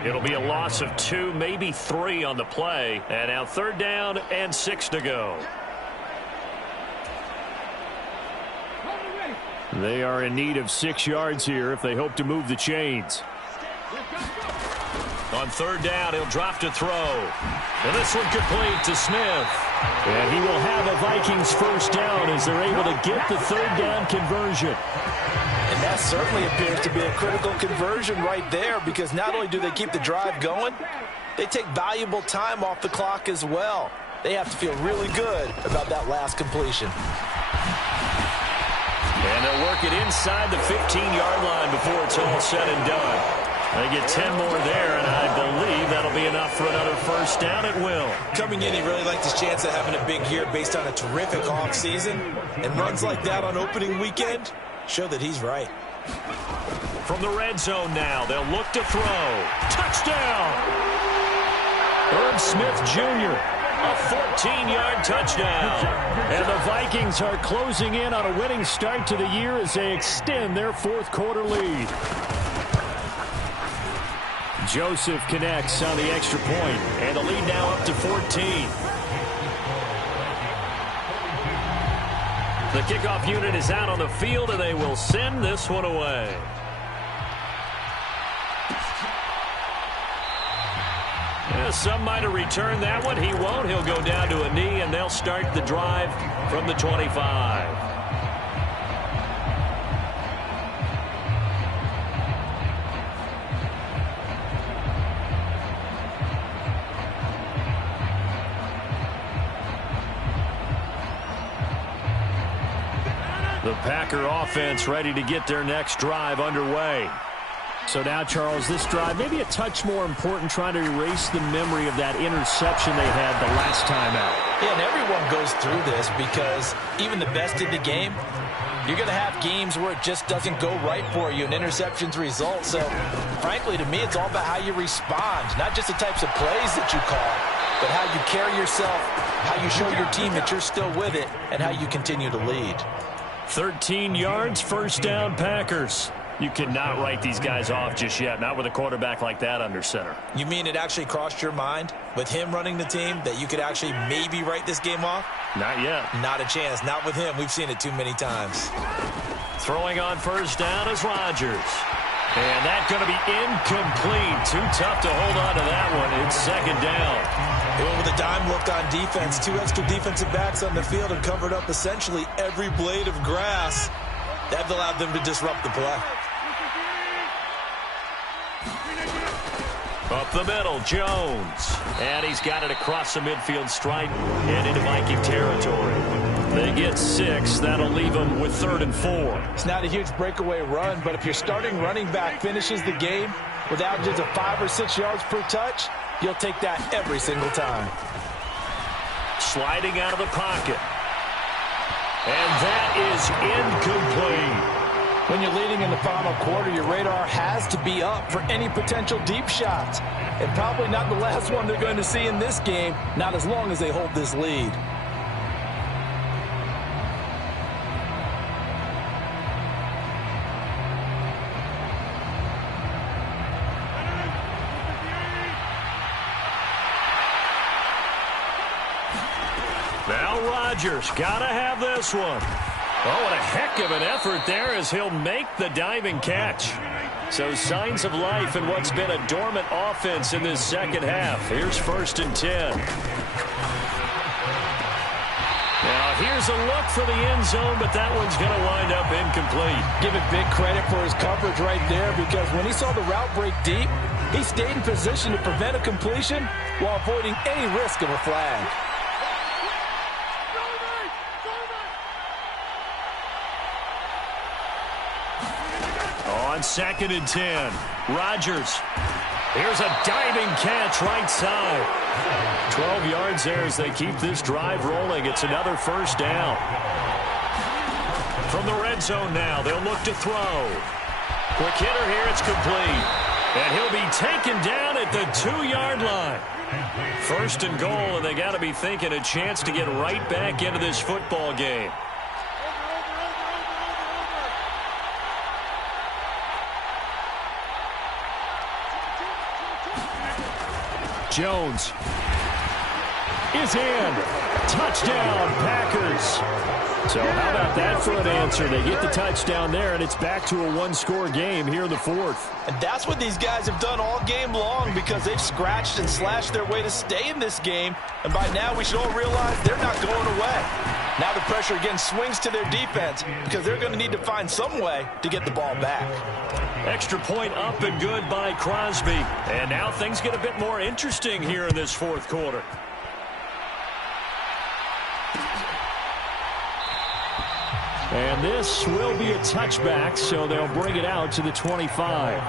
It'll be a loss of 2, maybe 3 on the play. And now 3rd down and 6 to go. They are in need of 6 yards here if they hope to move the chains. On 3rd down, he'll drop to throw. And this one complete to Smith. And he will have a Vikings 1st down as they're able to get the 3rd down conversion. And that certainly appears to be a critical conversion right there, because not only do they keep the drive going, they take valuable time off the clock as well. They have to feel really good about that last completion. And they'll work it inside the 15-yard line before it's all said and done. They get 10 more there, and I believe that'll be enough for another 1st down at will. Coming in, he really liked his chance of having a big year based on a terrific offseason. And runs like that on opening weekend show that he's right. From the red zone now, they'll look to throw. Touchdown! Herb Smith Jr., a 14-yard touchdown. And the Vikings are closing in on a winning start to the year as they extend their fourth-quarter lead. Joseph connects on the extra point, and the lead now up to 14. The kickoff unit is out on the field, and they will send this one away. Yeah, some might have returned that one. He won't. He'll go down to a knee, and they'll start the drive from the 25. The Packer offense ready to get their next drive underway. So now, Charles, this drive maybe a touch more important, trying to erase the memory of that interception they had the last time out. Yeah, and everyone goes through this, because even the best in the game, you're going to have games where it just doesn't go right for you and interceptions result. So, frankly, to me, it's all about how you respond, not just the types of plays that you call, but how you carry yourself, how you show your team that you're still with it, and how you continue to lead. 13 yards, 1st down, Packers. You cannot write these guys off just yet, not with a quarterback like that under center. You mean it actually crossed your mind with him running the team that you could actually maybe write this game off? Not yet. Not a chance. Not with him. We've seen it too many times. Throwing on 1st down is Rodgers. And that's going to be incomplete. Too tough to hold on to that one. It's second down. They went with a dime look on defense. 2 extra defensive backs on the field and covered up essentially every blade of grass. That allowed them to disrupt the play. Up the middle, Jones. And he's got it across the midfield stripe and into Viking territory. They get 6. That'll leave them with 3rd and 4. It's not a huge breakaway run, but if your starting running back finishes the game with averages of 5 or 6 yards per touch, you'll take that every single time. Sliding out of the pocket. And that is incomplete. When you're leading in the final quarter, your radar has to be up for any potential deep shots. And probably not the last one they're going to see in this game, not as long as they hold this lead. Now Rodgers got to have this one. Oh, what a heck of an effort there as he'll make the diving catch. So signs of life in what's been a dormant offense in this second half. Here's 1st and 10. Now here's a look for the end zone, but that one's going to wind up incomplete. Give it big credit for his coverage right there, because when he saw the route break deep, he stayed in position to prevent a completion while avoiding any risk of a flag. On 2nd and 10, Rodgers. Here's a diving catch right side. 12 yards there as they keep this drive rolling. It's another 1st down. From the red zone now, they'll look to throw. Quick hitter here, it's complete. And he'll be taken down at the 2-yard line. 1st and goal, and they got to be thinking a chance to get right back into this football game. Jones is in. Touchdown, Packers. So how about that for an answer? They get the touchdown there, and it's back to a 1-score game here in the 4th. And that's what these guys have done all game long, because they've scratched and slashed their way to stay in this game. And by now, we should all realize they're not going away. Now the pressure again swings to their defense, because they're going to need to find some way to get the ball back. Extra point up and good by Crosby. And now things get a bit more interesting here in this 4th quarter. And this will be a touchback, so they'll bring it out to the 25.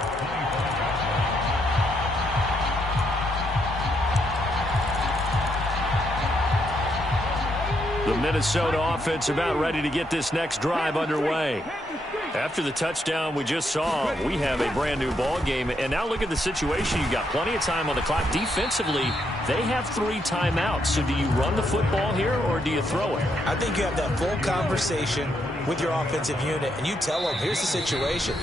The Minnesota offense about ready to get this next drive underway. After the touchdown we just saw, we have a brand new ball game. And now look at the situation. You've got plenty of time on the clock. Defensively, they have 3 timeouts. So do you run the football here or do you throw it? I think you have that full conversation with your offensive unit, and you tell them, here's the situation.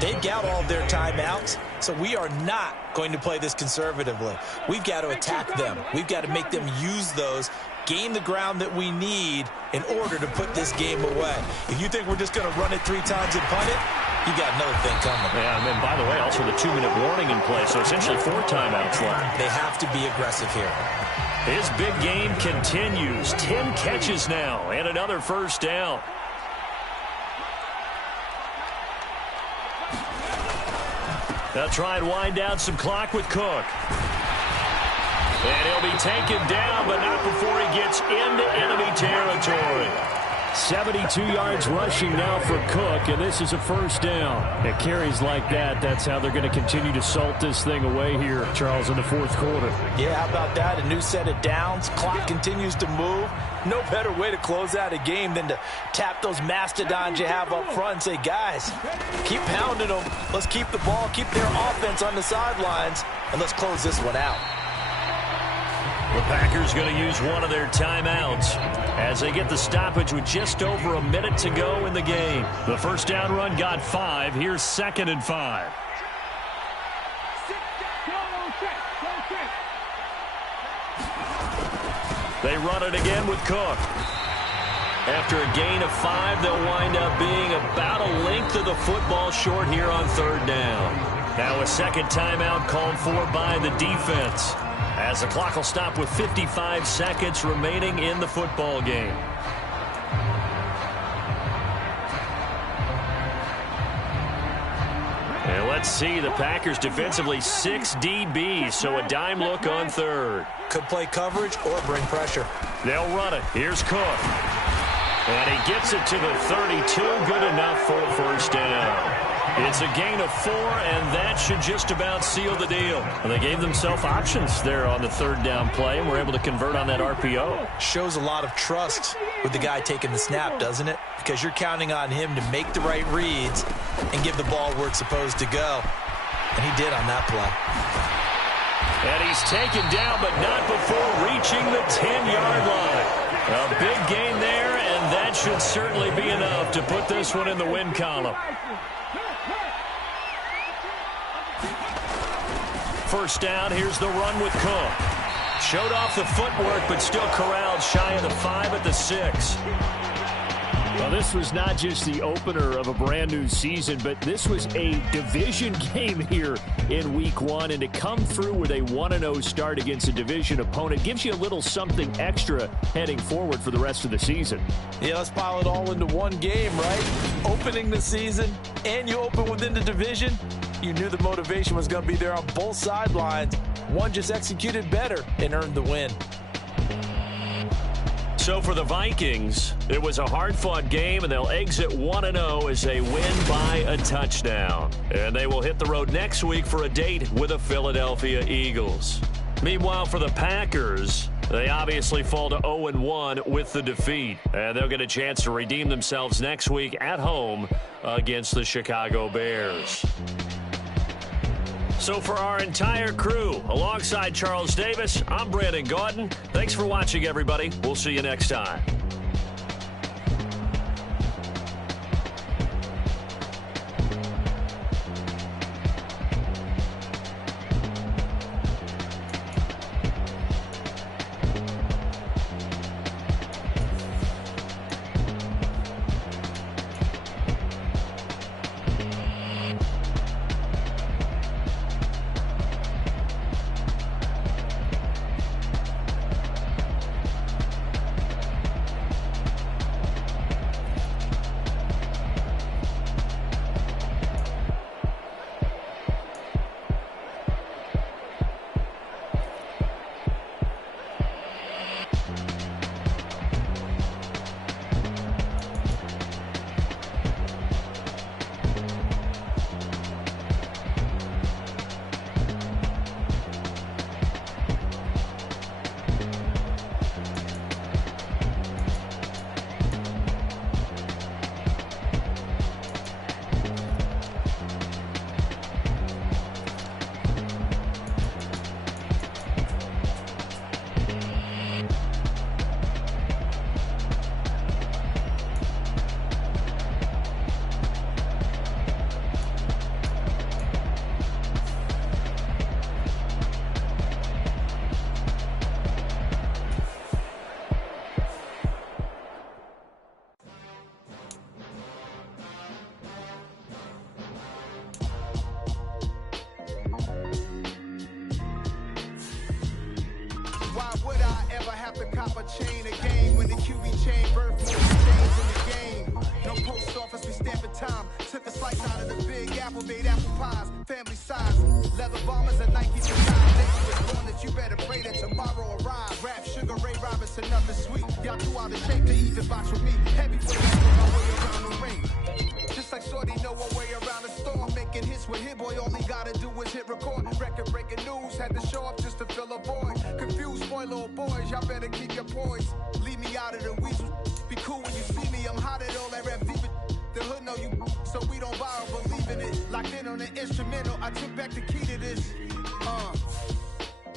They've got all of their timeouts, so we are not going to play this conservatively. We've got to attack them. We've got to make them use those, gain the ground that we need in order to put this game away. If you think we're just going to run it 3 times and punt it, you got another thing coming. Yeah, and then, by the way, also the 2-minute warning in play, so essentially 4 timeouts left. They have to be aggressive here. His big game continues. 10 catches now and another 1st down. They'll try and wind down some clock with Cook. And he'll be taken down, but not before he gets into enemy territory. 72 yards rushing now for Cook, and this is a 1st down. It carries like that. That's how they're going to continue to salt this thing away here, Charles, in the 4th quarter. Yeah, how about that? A new set of downs. Clock continues to move. No better way to close out a game than to tap those mastodons you have up front and say, guys, keep pounding them. Let's keep the ball, keep their offense on the sidelines, and let's close this one out. The Packers going to use one of their timeouts as they get the stoppage with just over a minute to go in the game. The 1st down run got 5. Here's 2nd and 5. They run it again with Cook. After a gain of 5, they'll wind up being about a length of the football short here on third down. Now a second timeout called for by the defense, as the clock will stop with 55 seconds remaining in the football game. And let's see, the Packers defensively 6 DBs, so a dime look on third. Could play coverage or bring pressure. They'll run it. Here's Cook. And he gets it to the 32. Good enough for a first down. It's a gain of 4, and that should just about seal the deal. And they gave themselves options there on the third down play, and were able to convert on that RPO. Shows a lot of trust with the guy taking the snap, doesn't it? Because you're counting on him to make the right reads and give the ball where it's supposed to go. And he did on that play. And he's taken down, but not before reaching the 10-yard line. A big gain there, and that should certainly be enough to put this one in the win column. First down, here's the run with Cook. Showed off the footwork, but still corralled shy of the 5 at the 6. Well, this was not just the opener of a brand new season, but this was a division game here in week 1. And to come through with a 1-0 start against a division opponent gives you a little something extra heading forward for the rest of the season. Yeah, let's pile it all into one game, right? Opening the season, and you open within the division. You knew the motivation was going to be there on both sidelines. One just executed better and earned the win. So for the Vikings, it was a hard-fought game, and they'll exit 1-0 as they win by a touchdown. And they will hit the road next week for a date with the Philadelphia Eagles. Meanwhile, for the Packers, they obviously fall to 0-1 with the defeat. And they'll get a chance to redeem themselves next week at home against the Chicago Bears. So for our entire crew, alongside Charles Davis, I'm Brandon Gaudin. Thanks for watching, everybody. We'll see you next time.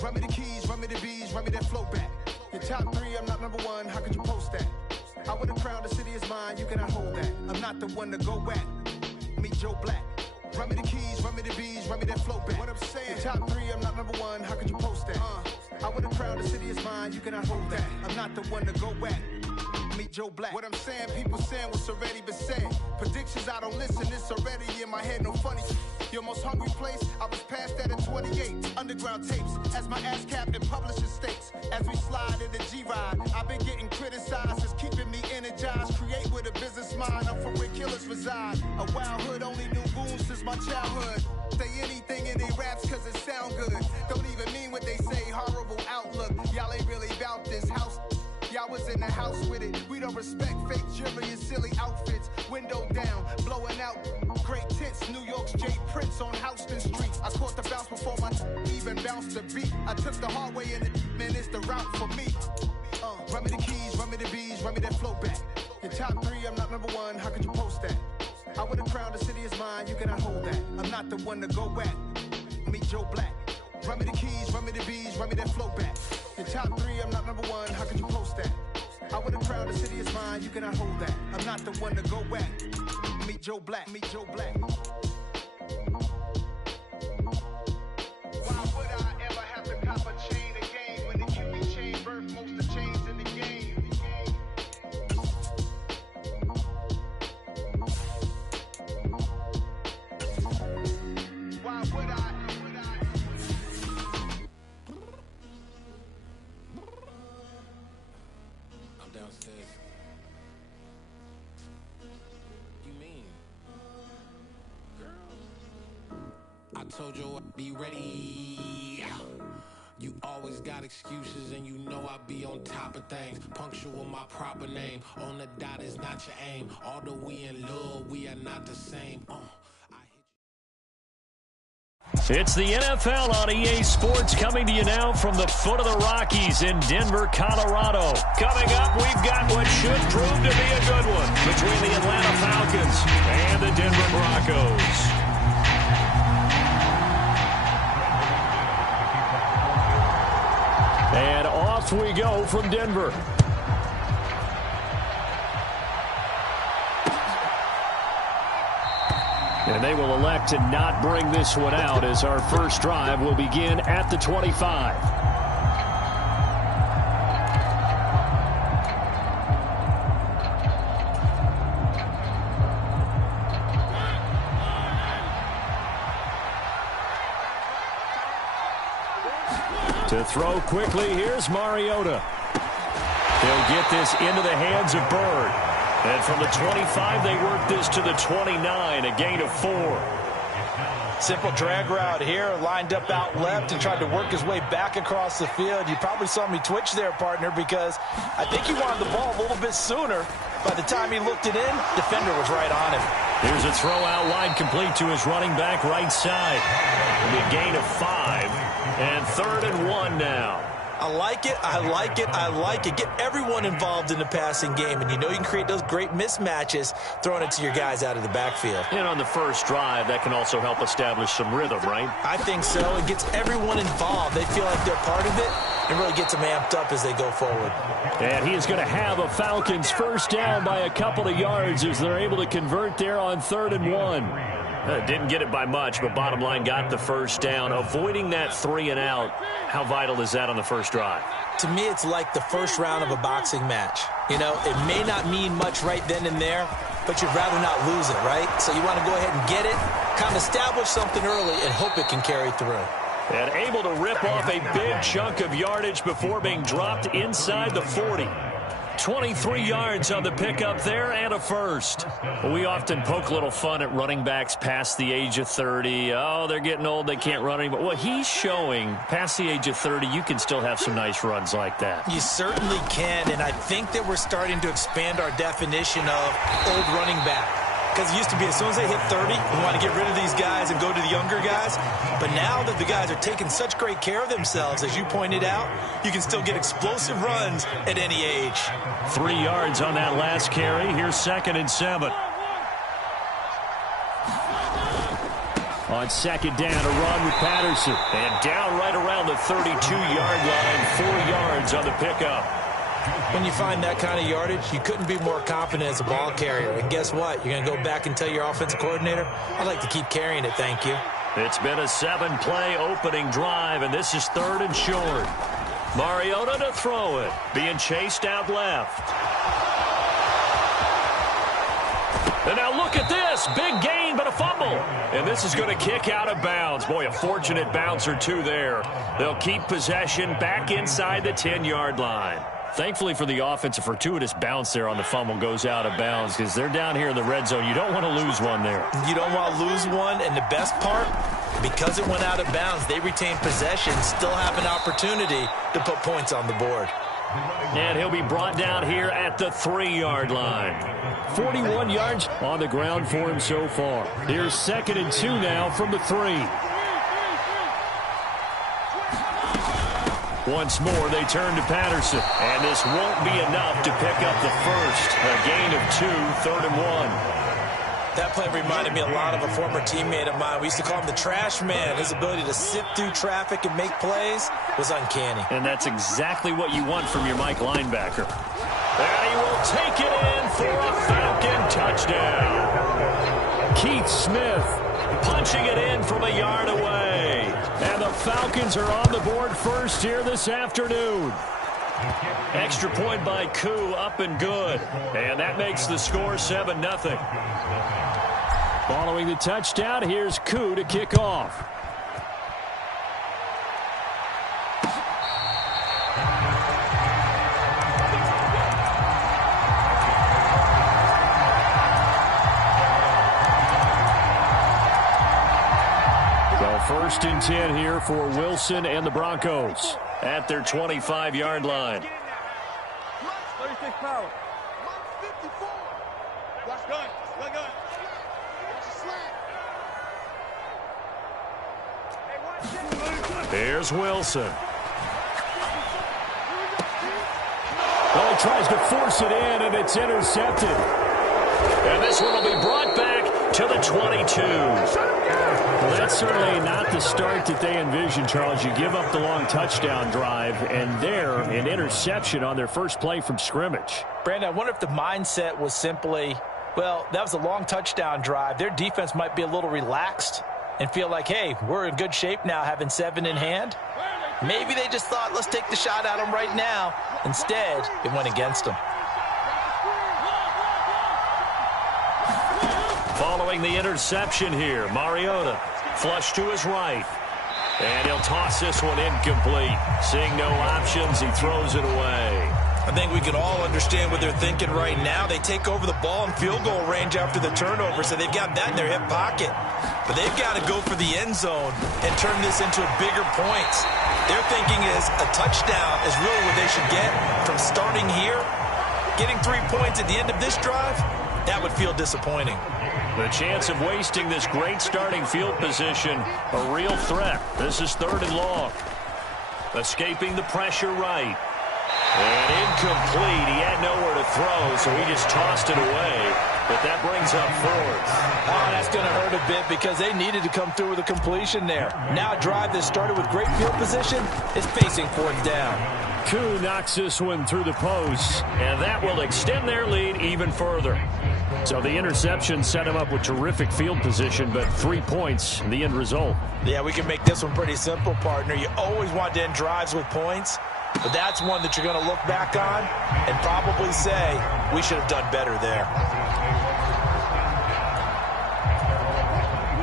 Run me the keys, run me the bees, run me that flow back. Your top 3, I'm not number 1, how could you post that? I would have crowned the city is mine, you cannot hold that. I'm not the one to go at. Meet Joe Black. Run me the keys, run me the bees, run me that flow back. What I'm saying, your top 3, I'm not number 1, how could you post that? I would have crowned the city is mine, you cannot hold that. I'm not the one to go at. Meet Joe Black. What I'm saying, people saying what's already been said. Predictions, I don't listen, it's already in my head, no funny. Your most hungry place, I was past that at 28. Underground tapes, as my ass cap in publishing states. As we slide in the G-Ride, I've been getting criticized, it's keeping me energized. Create with a business mind, I'm from where killers reside. A wild hood, only knew goons since my childhood. Say anything in they raps cause it sound good. Don't even mean what they say, horrible outlook. Y'all ain't really about this house. Y'all was in the house with it. We don't respect fake jewelry and silly outfits. Window down, blowing out great tits. New York's J. Prince on Houston Street. I caught the bounce before my even bounced the beat. I took the hard way in it, man, it's the route for me. Run me the keys, run me the bees, run me that flow back. Your top 3, I'm not number 1, how could you post that? I would have crowned the city is mine, you cannot hold that. I'm not the one to go at. Meet Joe Black. Run me the keys, run me the bees, run me that flow back. Your top 3, I'm not number 1, how could you post that? I would have crowned the city is mine, you cannot hold that. I'm not the one to go at. Meet Joe Black, meet Joe Black. Why would I ever have to cop a chain again when the QB chain birthed most of the chains in the game? Why would I? I'm downstairs. You mean? Girl. I told you I'd be ready. You always got excuses and you know I be on top of things. Punctual my proper name. On the dot is not your aim. Although we in love, we are not the same. It's the NFL on EA Sports, coming to you now from the foot of the Rockies in Denver, Colorado. Coming up, we've got what should prove to be a good one between the Atlanta Falcons and the Denver Broncos. And off we go from Denver. And they will elect to not bring this one out as our first drive will begin at the 25. To throw quickly, here's Mariota. He'll get this into the hands of Bird. And from the 25, they work this to the 29, a gain of 4. Simple drag route here, lined up out left and tried to work his way back across the field. You probably saw me twitch there, partner, because I think he wanted the ball a little bit sooner. By the time he looked it in, defender was right on him. Here's a throw out wide, complete to his running back right side. A gain of 5, and 3rd and 1 now. I like it, I like it, I like it. Get everyone involved in the passing game, and you know you can create those great mismatches throwing it to your guys out of the backfield. And on the first drive, that can also help establish some rhythm, right? I think so. It gets everyone involved. They feel like they're part of it, and really gets them amped up as they go forward. And he is going to have a Falcons first down by a couple of yards as they're able to convert there on 3rd and 1. Didn't get it by much, but bottom line got the first down. Avoiding that 3 and out, how vital is that on the first drive? To me, it's like the first round of a boxing match. You know, it may not mean much right then and there, but you'd rather not lose it, right? So you want to go ahead and get it, kind of establish something early, and hope it can carry through. And able to rip off a big chunk of yardage before being dropped inside the 40. 23 yards on the pickup there and a first. We often poke a little fun at running backs past the age of 30. Oh, they're getting old, they can't run anymore. Well, he's showing past the age of 30, you can still have some nice runs like that. You certainly can, and I think that we're starting to expand our definition of old running back. Because it used to be as soon as they hit 30, we want to get rid of these guys and go to the younger guys. But now that the guys are taking such great care of themselves, as you pointed out, you can still get explosive runs at any age. 3 yards on that last carry. Here's 2nd and 7. On 2nd down, a run with Patterson. And down right around the 32-yard line. 4 yards on the pickup. When you find that kind of yardage, you couldn't be more confident as a ball carrier. And guess what? You're going to go back and tell your offensive coordinator, I'd like to keep carrying it, thank you. It's been a 7-play opening drive, and this is 3rd and short. Mariota to throw it. Being chased out left. And now look at this. Big gain, but a fumble. And this is going to kick out of bounds. Boy, a fortunate bounce or two there. They'll keep possession back inside the 10-yard line. Thankfully for the offense, a fortuitous bounce there on the fumble goes out of bounds because they're down here in the red zone. You don't want to lose one there. You don't want to lose one, and the best part, because it went out of bounds, they retain possession, still have an opportunity to put points on the board. And he'll be brought down here at the 3-yard line. 41 yards on the ground for him so far. Here's 2nd and 2 now from the 3. Once more, they turn to Patterson. And this won't be enough to pick up the first. A gain of 2, 3rd and 1. That play reminded me a lot of a former teammate of mine. We used to call him the trash man. His ability to sift through traffic and make plays was uncanny. And that's exactly what you want from your Mike linebacker. And he will take it in for a Falcon touchdown. Keith Smith punching it in from a yard away. And the Falcons are on the board first here this afternoon. Extra point by Koo, up and good. And that makes the score 7-0. Following the touchdown, here's Koo to kick off. So 1st and 10 here for Wilson and the Broncos at their 25-yard line. 36 power. 54. Watch gun. Watch gun. Here's Wilson. Well, he tries to force it in, and it's intercepted. And this one will be brought back to the 22. Well, that's certainly not the start that they envisioned, Charles. You give up the long touchdown drive, and there, an interception on their first play from scrimmage. Brandon, I wonder if the mindset was simply, well, that was a long touchdown drive. Their defense might be a little relaxed and feel like, hey, we're in good shape now having 7 in hand. Maybe they just thought, let's take the shot at them right now. Instead, it went against them. Following the interception here, Mariota flush to his right. And he'll toss this one incomplete. Seeing no options, he throws it away. I think we can all understand what they're thinking right now. They take over the ball in field goal range after the turnover, so they've got that in their hip pocket. But they've got to go for the end zone and turn this into bigger points. Their thinking is a touchdown is really what they should get from starting here. Getting 3 points at the end of this drive, that would feel disappointing. The chance of wasting this great starting field position, a real threat. This is 3rd and long. Escaping the pressure right. And incomplete. He had nowhere to throw, so he just tossed it away. But that brings up 4th. Oh, that's going to hurt a bit because they needed to come through with a completion there. Now a drive that started with great field position is facing 4th down. Koo knocks this one through the post, and that will extend their lead even further. So the interception set him up with terrific field position, but 3 points in the end result. Yeah, we can make this one pretty simple, partner. You always want to end drives with points, but that's one that you're going to look back on and probably say, we should have done better there.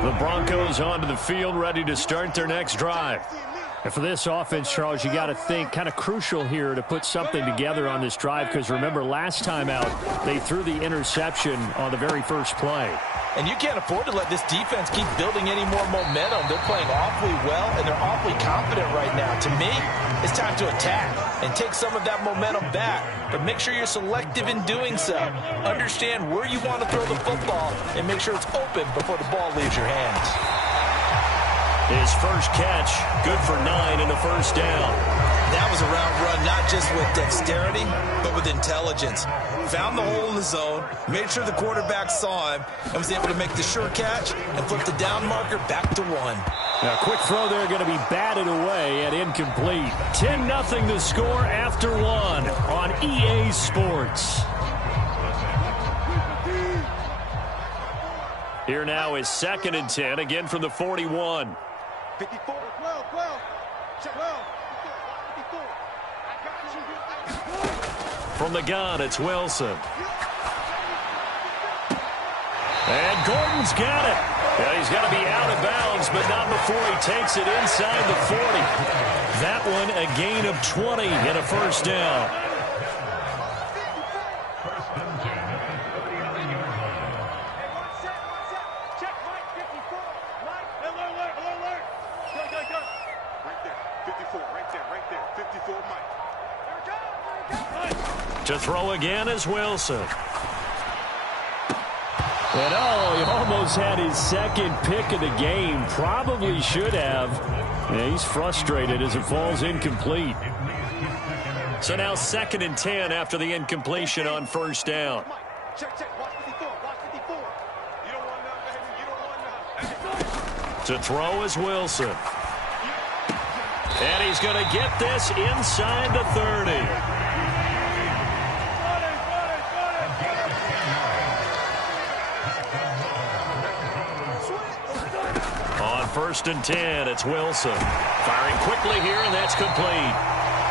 The Broncos onto the field, ready to start their next drive. And for this offense, Charles, you got to think kind of crucial here to put something together on this drive, because remember, last time out, they threw the interception on the very first play. And you can't afford to let this defense keep building any more momentum. They're playing awfully well, and they're awfully confident right now. To me, it's time to attack and take some of that momentum back. But make sure you're selective in doing so. Understand where you want to throw the football and make sure it's open before the ball leaves your hands. His first catch, good for 9 and a first down. That was a route run, not just with dexterity, but with intelligence. Found the hole in the zone, made sure the quarterback saw him, and was able to make the sure catch and flip the down marker back to 1. Now, quick throw there, going to be batted away and incomplete. 10-0 the score after 1 on EA Sports. Here now is 2nd and 10, again from the 41. 54, 12, 12, 12, 54. I got you. From the gun, it's Wilson. And Gordon's got it. Yeah, he's going to be out of bounds, but not before he takes it inside the 40. That one a gain of 20 and a first down. To throw again is Wilson. And he almost had his second pick of the game. Probably should have. Yeah, he's frustrated as it falls incomplete. So now 2nd and 10 after the incompletion on first down. To throw is Wilson. And he's going to get this inside the 30. On 1st and 10, it's Wilson. Firing quickly here, and that's complete.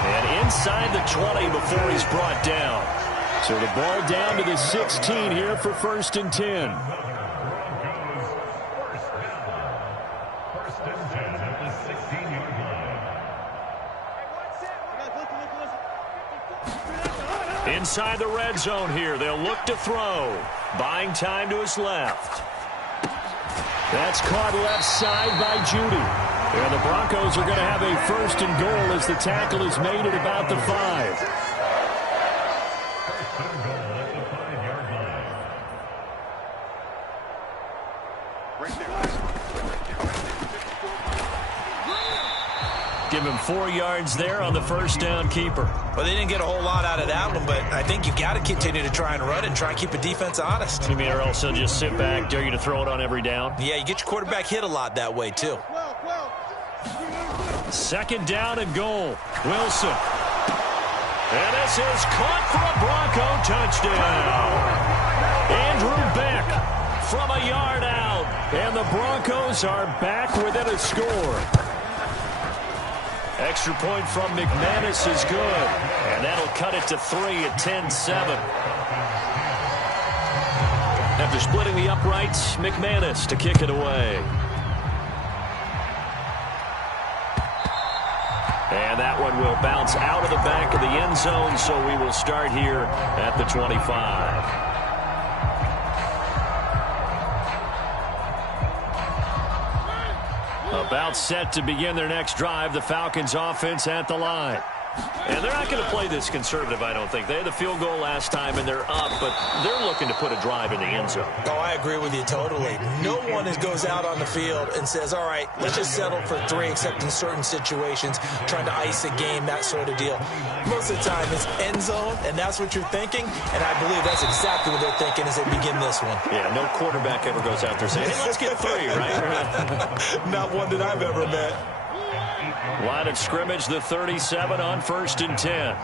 And inside the 20 before he's brought down. So the ball down to the 16 here for 1st and 10. Inside the red zone here, they'll look to throw. Buying time to his left. That's caught left side by Judy. And the Broncos are going to have a 1st and goal as the tackle is made at about the 5. Give him 4 yards there on the first down keeper. Well, they didn't get a whole lot out of that one, but I think you've got to continue to try and run it and try and keep the defense honest. You mean or else they'll just sit back, dare you to throw it on every down? Yeah, you get your quarterback hit a lot that way, too. 2nd down and goal. Wilson. And this is caught for a Bronco touchdown. Andrew Beck from a yard out. And the Broncos are back within a score. Extra point from McManus is good. And that'll cut it to 3 at 10-7. After splitting the uprights, McManus to kick it away. And that one will bounce out of the back of the end zone, so we will start here at the 25. About set to begin their next drive, the Falcons offense at the line. And they're not going to play this conservative, I don't think. They had the field goal last time, and they're up, but they're looking to put a drive in the end zone. Oh, I agree with you totally. No one goes out on the field and says, all right, let's just settle for 3, except in certain situations, trying to ice a game, that sort of deal. Most of the time, it's end zone, and that's what you're thinking, and I believe that's exactly what they're thinking as they begin this one. Yeah, no quarterback ever goes out there saying, hey, let's get 3, right? Not one that I've ever met. Line of scrimmage, the 37 on 1st and 10.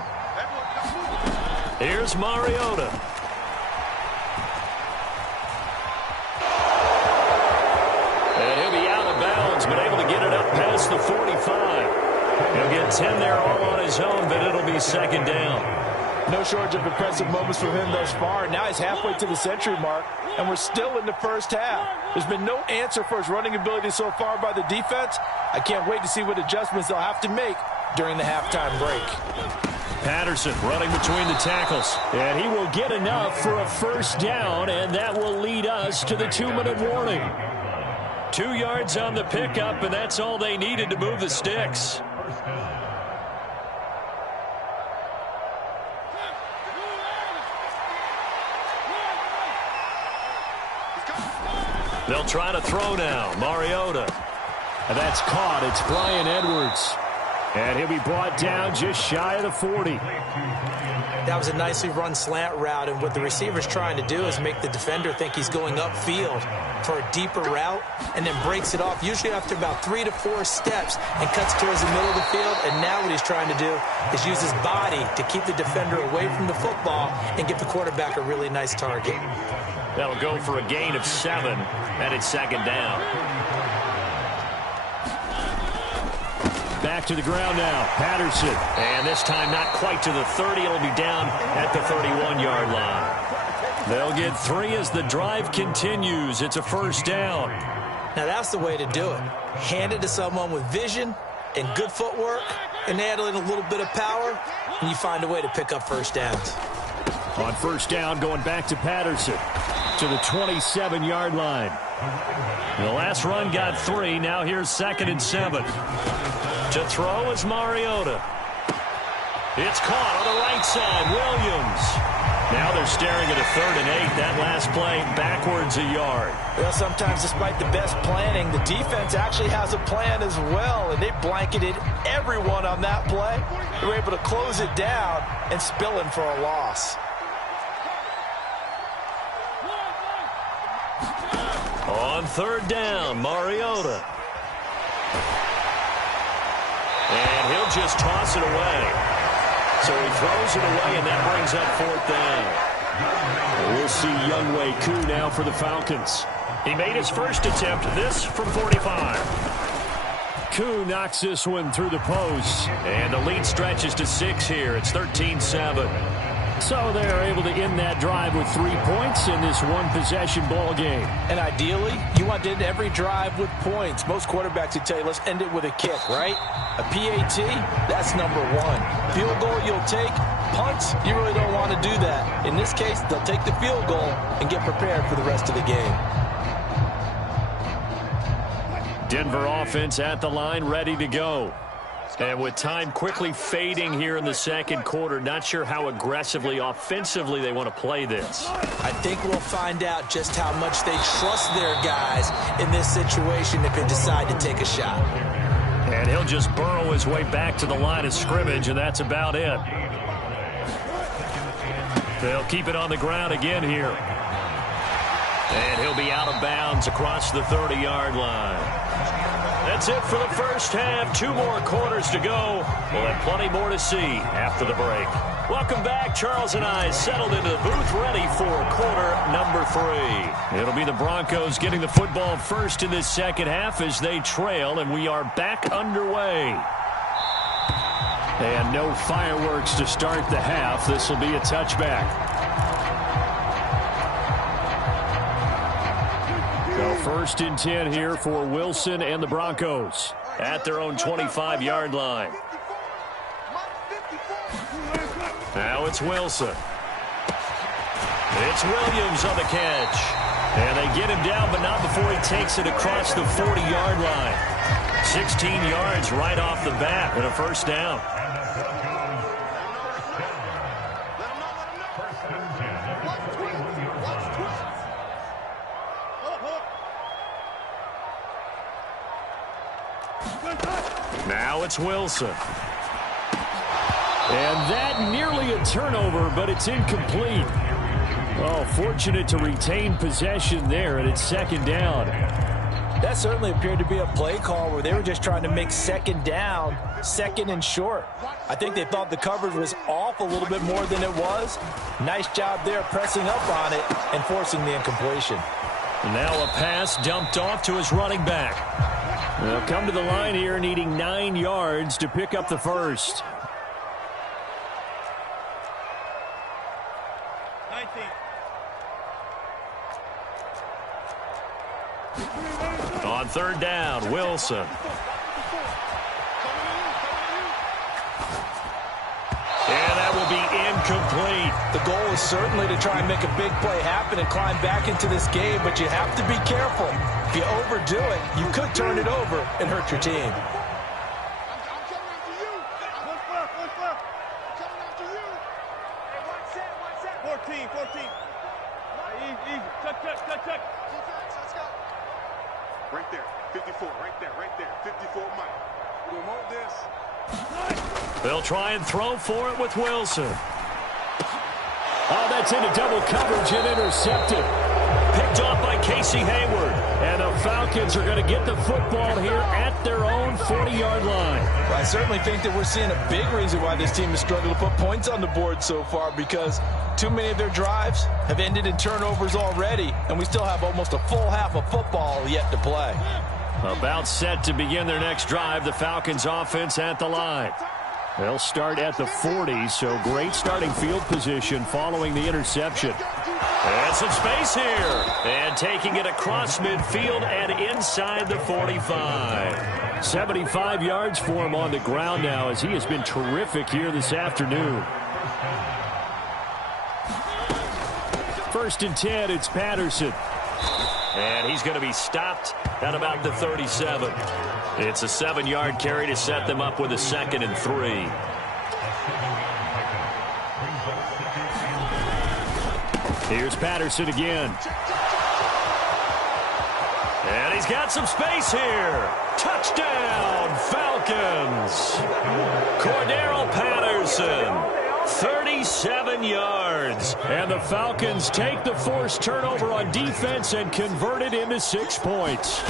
Here's Mariota. And he'll be out of bounds, but able to get it up past the 45. He'll get 10 there all on his own, but it'll be 2nd down. No shortage of impressive moments from him thus far. Now he's halfway to the century mark, and we're still in the first half. There's been no answer for his running ability so far by the defense. I can't wait to see what adjustments they'll have to make during the halftime break. Patterson running between the tackles. And he will get enough for a first down, and that will lead us to the 2-minute warning. 2 yards on the pickup, and that's all they needed to move the sticks. They'll try to throw now. Mariota. And that's caught. It's Bryan Edwards. And he'll be brought down just shy of the 40. That was a nicely run slant route, and what the receiver's trying to do is make the defender think he's going upfield for a deeper route, and then breaks it off, usually after about 3 to 4 steps, and cuts towards the middle of the field. And now what he's trying to do is use his body to keep the defender away from the football and give the quarterback a really nice target. That'll go for a gain of 7, and it's 2nd down. Back to the ground now, 'Patterson. And this time not quite to the 30. It'll be down at the 31-yard line. They'll get 3 as the drive continues. It's a first down. Now that's the way to do it. Hand it to someone with vision and good footwork, and add in a little bit of power, and you find a way to pick up first downs. On first down, going back to Patterson to the 27-yard line. The last run got 3. Now here's 2nd and 7. To throw is Mariota. It's caught on the right side. Williams. Now they're staring at a 3rd and 8. That last play backwards a yard. Well, sometimes despite the best planning, the defense actually has a plan as well, and they blanketed everyone on that play. They were able to close it down and spill in for a loss. On 3rd down, Mariota. And he'll just toss it away. So he throws it away, and that brings up 4th down. We'll see Younghoe Koo now for the Falcons. He made his first attempt, this from 45. Koo knocks this one through the post. And the lead stretches to 6 here. It's 13-7. So they are able to end that drive with 3 points in this one-possession ball game. And ideally, you want to end every drive with points. Most quarterbacks would tell you, let's end it with a kick, right? A PAT, that's number 1. Field goal you'll take. Punts, you really don't want to do that. In this case, they'll take the field goal and get prepared for the rest of the game. Denver offense at the line, ready to go. And with time quickly fading here in the second quarter, not sure how aggressively, offensively they want to play this. I think we'll find out just how much they trust their guys in this situation if they decide to take a shot. And he'll just burrow his way back to the line of scrimmage, and that's about it. They'll keep it on the ground again here. And he'll be out of bounds across the 30-yard line. That's it for the first half. 2 more quarters to go. We'll have plenty more to see after the break. Welcome back. Charles and I settled into the booth, ready for quarter number 3. It'll be the Broncos getting the football first in this second half as they trail, and we are back underway. And no fireworks to start the half. This will be a touchback. So 1st and 10 here for Wilson and the Broncos at their own 25-yard line. Now it's Wilson. It's Williams on the catch. And they get him down, but not before he takes it across the 40-yard line. 16 yards right off the bat and a first down. Now it's Wilson. And that nearly a turnover, but it's incomplete. Oh, fortunate to retain possession there, and it's 2nd down. That certainly appeared to be a play call where they were just trying to make 2nd down, 2nd and short. I think they thought the coverage was off a little bit more than it was. Nice job there pressing up on it and forcing the incompletion. Now a pass dumped off to his running back. They'll come to the line here needing 9 yards to pick up the first. 19. On 3rd down, Wilson. And that will be incomplete. The goal is certainly to try and make a big play happen and climb back into this game, but you have to be careful. If you overdo it, you could turn it over and hurt your team. Right there, 54, right there, 54 Mike. We want this. They'll try and throw for it with Wilson. Oh, that's into double coverage and intercepted. Picked off by Casey Hayward. And the Falcons are going to get the football here at their own 40-yard line. Well, I certainly think that we're seeing a big reason why this team has struggled to put points on the board so far, because too many of their drives have ended in turnovers already, and we still have almost a full half of football yet to play. About set to begin their next drive, the Falcons offense at the line. They'll start at the 40, so great starting field position following the interception. And some space here. And taking it across midfield and inside the 45. 75 yards for him on the ground now, as he has been terrific here this afternoon. First and 10, it's Patterson. And he's going to be stopped at about the 37. It's a 7-yard carry to set them up with a 2nd and 3. Here's Patterson again. And he's got some space here. Touchdown, Falcons. Cordero Patterson, 37 yards. And the Falcons take the forced turnover on defense and convert it into 6 points.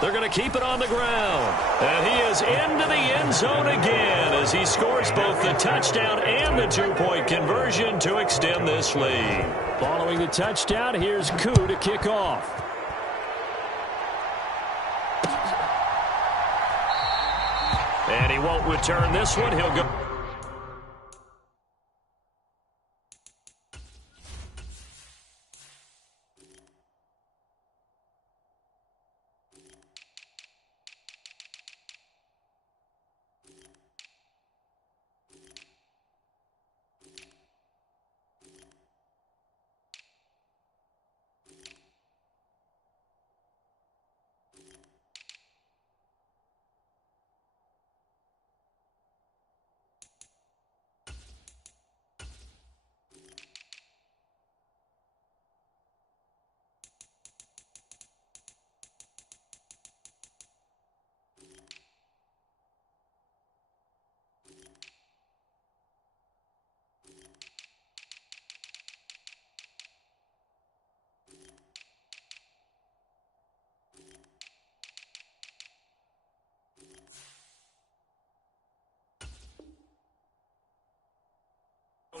They're going to keep it on the ground. And he is into the end zone again as he scores both the touchdown and the 2-point conversion to extend this lead. Following the touchdown, here's Koo to kick off. And he won't return this one. He'll go.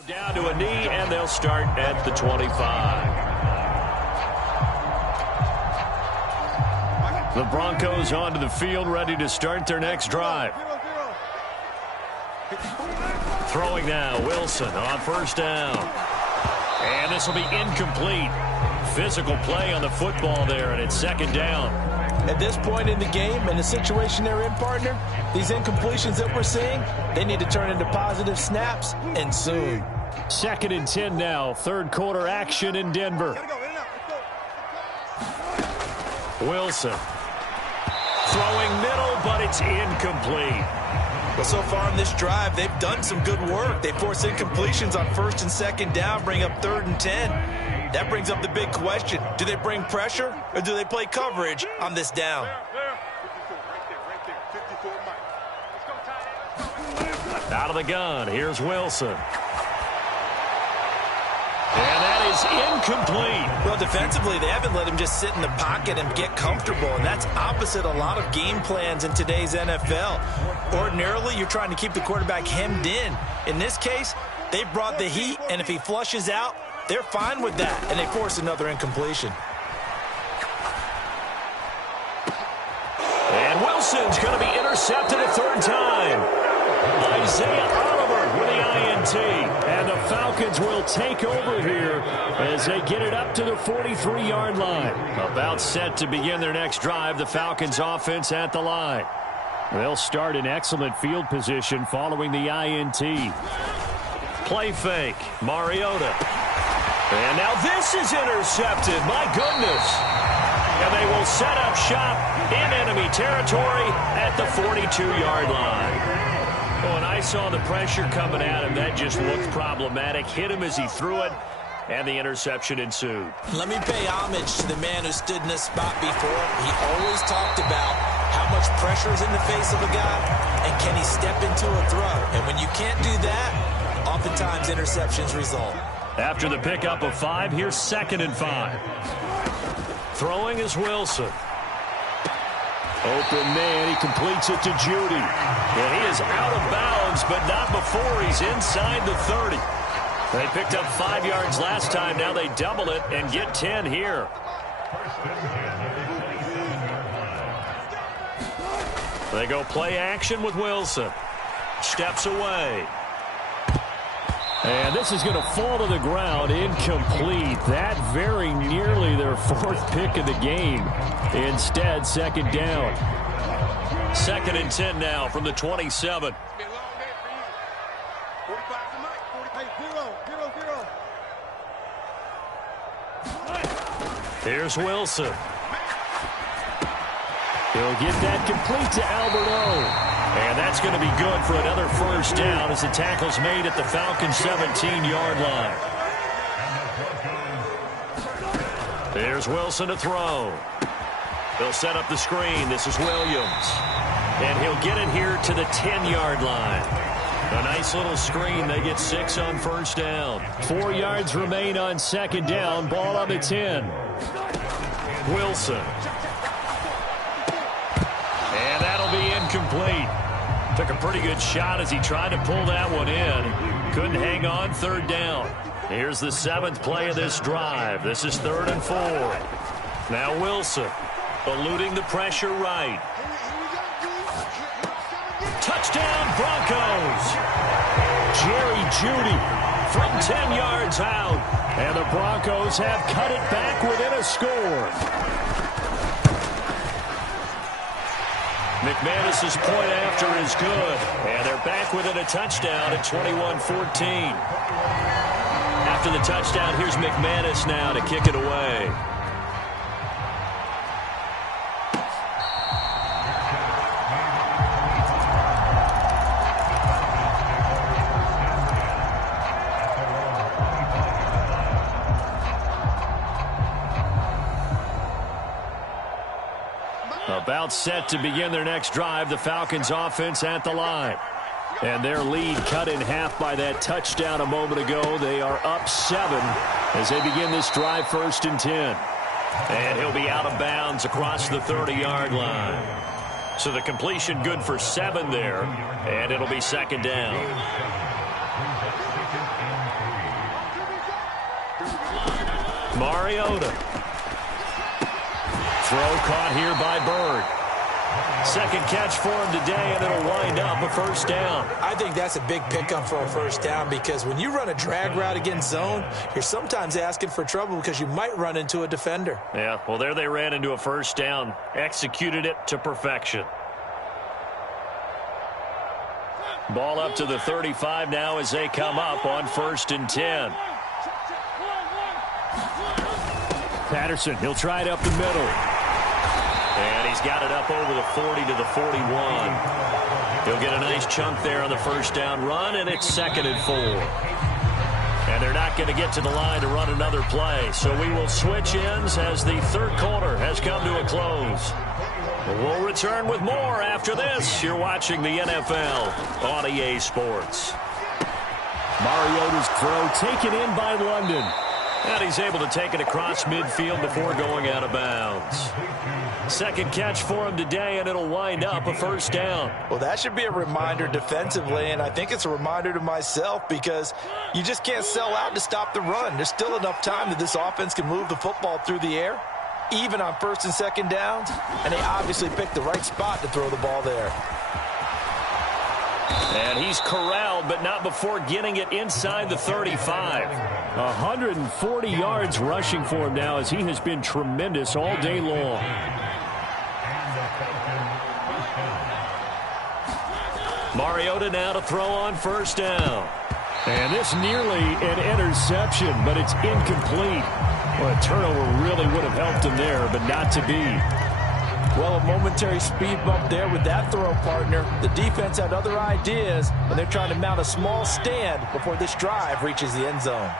Down to a knee, and they'll start at the 25. The Broncos onto the field, ready to start their next drive. Throwing now, Wilson on first down. And this will be incomplete. Physical play on the football there, and it's 2nd down. At this point in the game, and the situation they're in, partner, these incompletions that we're seeing, they need to turn into positive snaps, and soon. 2nd and 10 now. 3rd quarter action in Denver. Wilson. Throwing middle, but it's incomplete. Well, so far in this drive, they've done some good work. They force incompletions on 1st and 2nd down, bring up 3rd and 10. That brings up the big question. Do they bring pressure, or do they play coverage on this down? Out of the gun, here's Wilson. And that is incomplete. Well, defensively, they haven't let him just sit in the pocket and get comfortable, and that's opposite a lot of game plans in today's NFL. Ordinarily, you're trying to keep the quarterback hemmed in. In this case, they brought the heat, and if he flushes out, they're fine with that, and they force another incompletion. And Wilson's going to be intercepted a 3rd time. Isaiah Oliver with the INT. And the Falcons will take over here as they get it up to the 43-yard line. About set to begin their next drive, the Falcons offense at the line. They'll start in excellent field position following the INT. Play fake, Mariota. And now this is intercepted, my goodness. And they will set up shop in enemy territory at the 42-yard line. Oh, and I saw the pressure coming at him. That just looked problematic. Hit him as he threw it, and the interception ensued. Let me pay homage to the man who stood in this spot before. He always talked about how much pressure is in the face of a guy, and can he step into a throw. And when you can't do that, oftentimes interceptions result. After the pickup of 5, here's 2nd and 5. Throwing is Wilson. Open man, he completes it to Judy. And he is out of bounds, but not before he's inside the 30. They picked up 5 yards last time. Now they double it and get 10 here. They go play action with Wilson. steps away. And this is going to fall to the ground, incomplete. That very nearly their 4th pick of the game. Instead, second down. 2nd and 10 now from the 27. Here's Wilson. He'll get that complete to Alberto. And that's going to be good for another first down as the tackle's made at the Falcons' 17-yard line. There's Wilson to throw. He'll set up the screen. This is Williams. And he'll get it here to the 10-yard line. A nice little screen. They get 6 on first down. 4 yards remain on second down. Ball on the 10. Wilson. And that'll be incomplete. Took a pretty good shot as he tried to pull that one in. Couldn't hang on, third down. Here's the 7th play of this drive. This is 3rd and 4. Now Wilson eluding the pressure right. Touchdown Broncos. Jerry Jeudy from 10 yards out. And the Broncos have cut it back within a score. McManus's point after is good. And they're back within a touchdown at 21-14. After the touchdown, here's McManus now to kick it away. About set to begin their next drive, the Falcons offense at the line. And their lead cut in half by that touchdown a moment ago. They are up 7 as they begin this drive, 1st and 10. And he'll be out of bounds across the 30-yard line. So the completion good for 7 there, and it'll be second down. Mariota. Throw caught here by Bird. 2nd catch for him today, and it'll wind up a first down. I think that's a big pickup for a first down because when you run a drag route against zone, you're sometimes asking for trouble because you might run into a defender. Yeah, well, there they ran into a first down. Executed it to perfection. Ball up to the 35 now as they come up on 1st and 10. Patterson, he'll try it up the middle. And he's got it up over the 40 to the 41. He'll get a nice chunk there on the first down run, and it's 2nd and 4. And they're not going to get to the line to run another play. So we will switch ends as the 3rd quarter has come to a close. We'll return with more after this. You're watching the NFL on EA Sports. Mariota's throw taken in by London. And he's able to take it across midfield before going out of bounds. 2nd catch for him today, and it'll wind up a first down. Well, that should be a reminder defensively, and I think it's a reminder to myself because you just can't sell out to stop the run. There's still enough time that this offense can move the football through the air, even on 1st and 2nd downs, and they obviously picked the right spot to throw the ball there. And he's corralled, but not before getting it inside the 35. 140 yards rushing for him now as he has been tremendous all day long. Mariota now to throw on first down. And this nearly an interception, but it's incomplete. Well, a turnover really would have helped him there, but not to be. Well, a momentary speed bump there with that throw, partner. The defense had other ideas, and they're trying to mount a small stand before this drive reaches the end zone.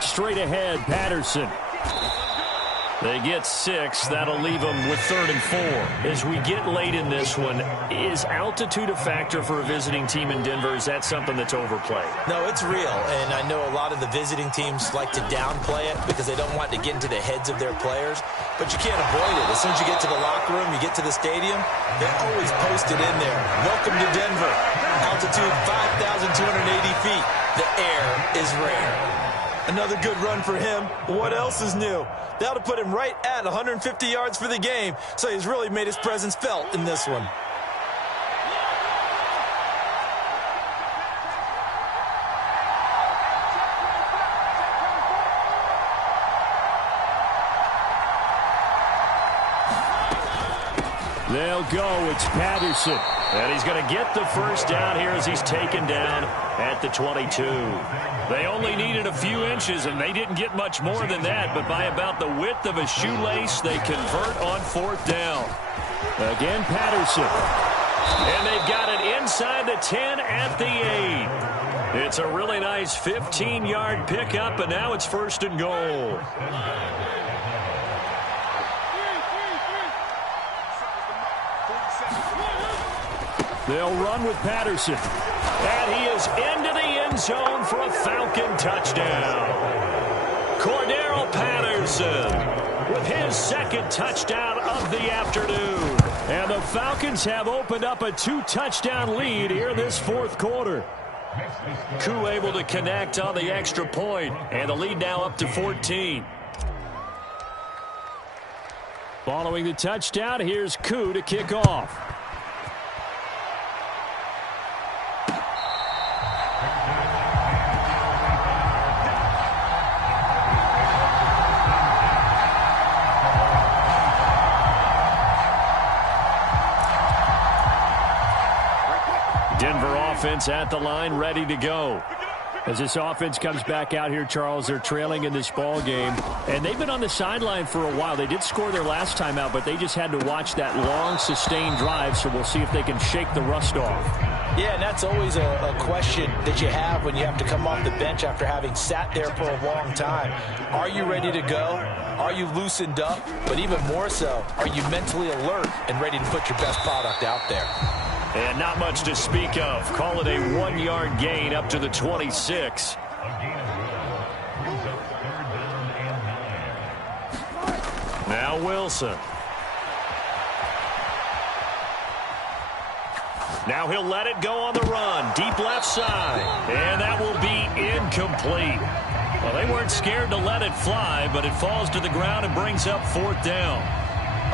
Straight ahead, Patterson. They get 6. That'll leave them with 3rd and 4. As we get late in this one, is altitude a factor for a visiting team in Denver? Is that something that's overplayed? No, it's real, and I know a lot of the visiting teams like to downplay it because they don't want to get into the heads of their players, but you can't avoid it. As soon as you get to the locker room, you get to the stadium, they're always posted in there. Welcome to Denver. Altitude 5,280 feet. The air is rare. Another good run for him. What else is new? That'll put him right at 150 yards for the game, so he's really made his presence felt in this one. They'll go. It's Patterson. And he's going to get the first down here as he's taken down at the 22. They only needed a few inches, and they didn't get much more than that. But by about the width of a shoelace, they convert on 4th down. Again, Patterson. And they've got it inside the 10 at the 8. It's a really nice 15-yard pickup, and now it's 1st and goal. They'll run with Patterson. And he is into the end zone for a Falcon touchdown. Cordero Patterson with his 2nd touchdown of the afternoon. And the Falcons have opened up a 2-touchdown lead here this 4th quarter. Koo able to connect on the extra point, and the lead now up to 14. Following the touchdown, here's Koo to kick off. Denver offense at the line, ready to go. As this offense comes back out here, Charles, they're trailing in this ball game. And they've been on the sideline for a while. They did score their last time out, but they just had to watch that long, sustained drive, so we'll see if they can shake the rust off. Yeah, and that's always a question that you have when you have to come off the bench after having sat there for a long time. Are you ready to go? Are you loosened up? But even more so, are you mentally alert and ready to put your best product out there? And not much to speak of. Call it a 1-yard gain up to the 26. Now Wilson. Now he'll let it go on the run. Deep left side. And that will be incomplete. Well, they weren't scared to let it fly, but it falls to the ground and brings up 4th down.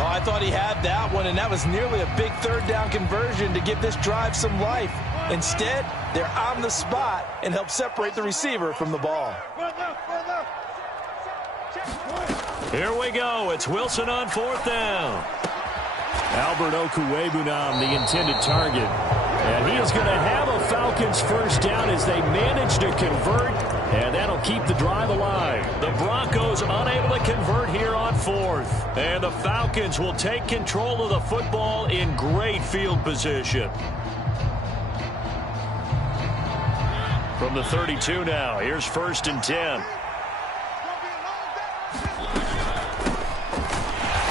Oh, I thought he had that one, and that was nearly a big 3rd down conversion to give this drive some life. Instead, they're on the spot and help separate the receiver from the ball. Here we go. It's Wilson on 4th down. Albert Okwuegbunam, the intended target. And he is going to have a Falcons first down as they manage to convert, and that'll keep the drive alive. The Broncos unable to convert here on 4th. And the Falcons will take control of the football in great field position. From the 32 now, here's 1st and 10.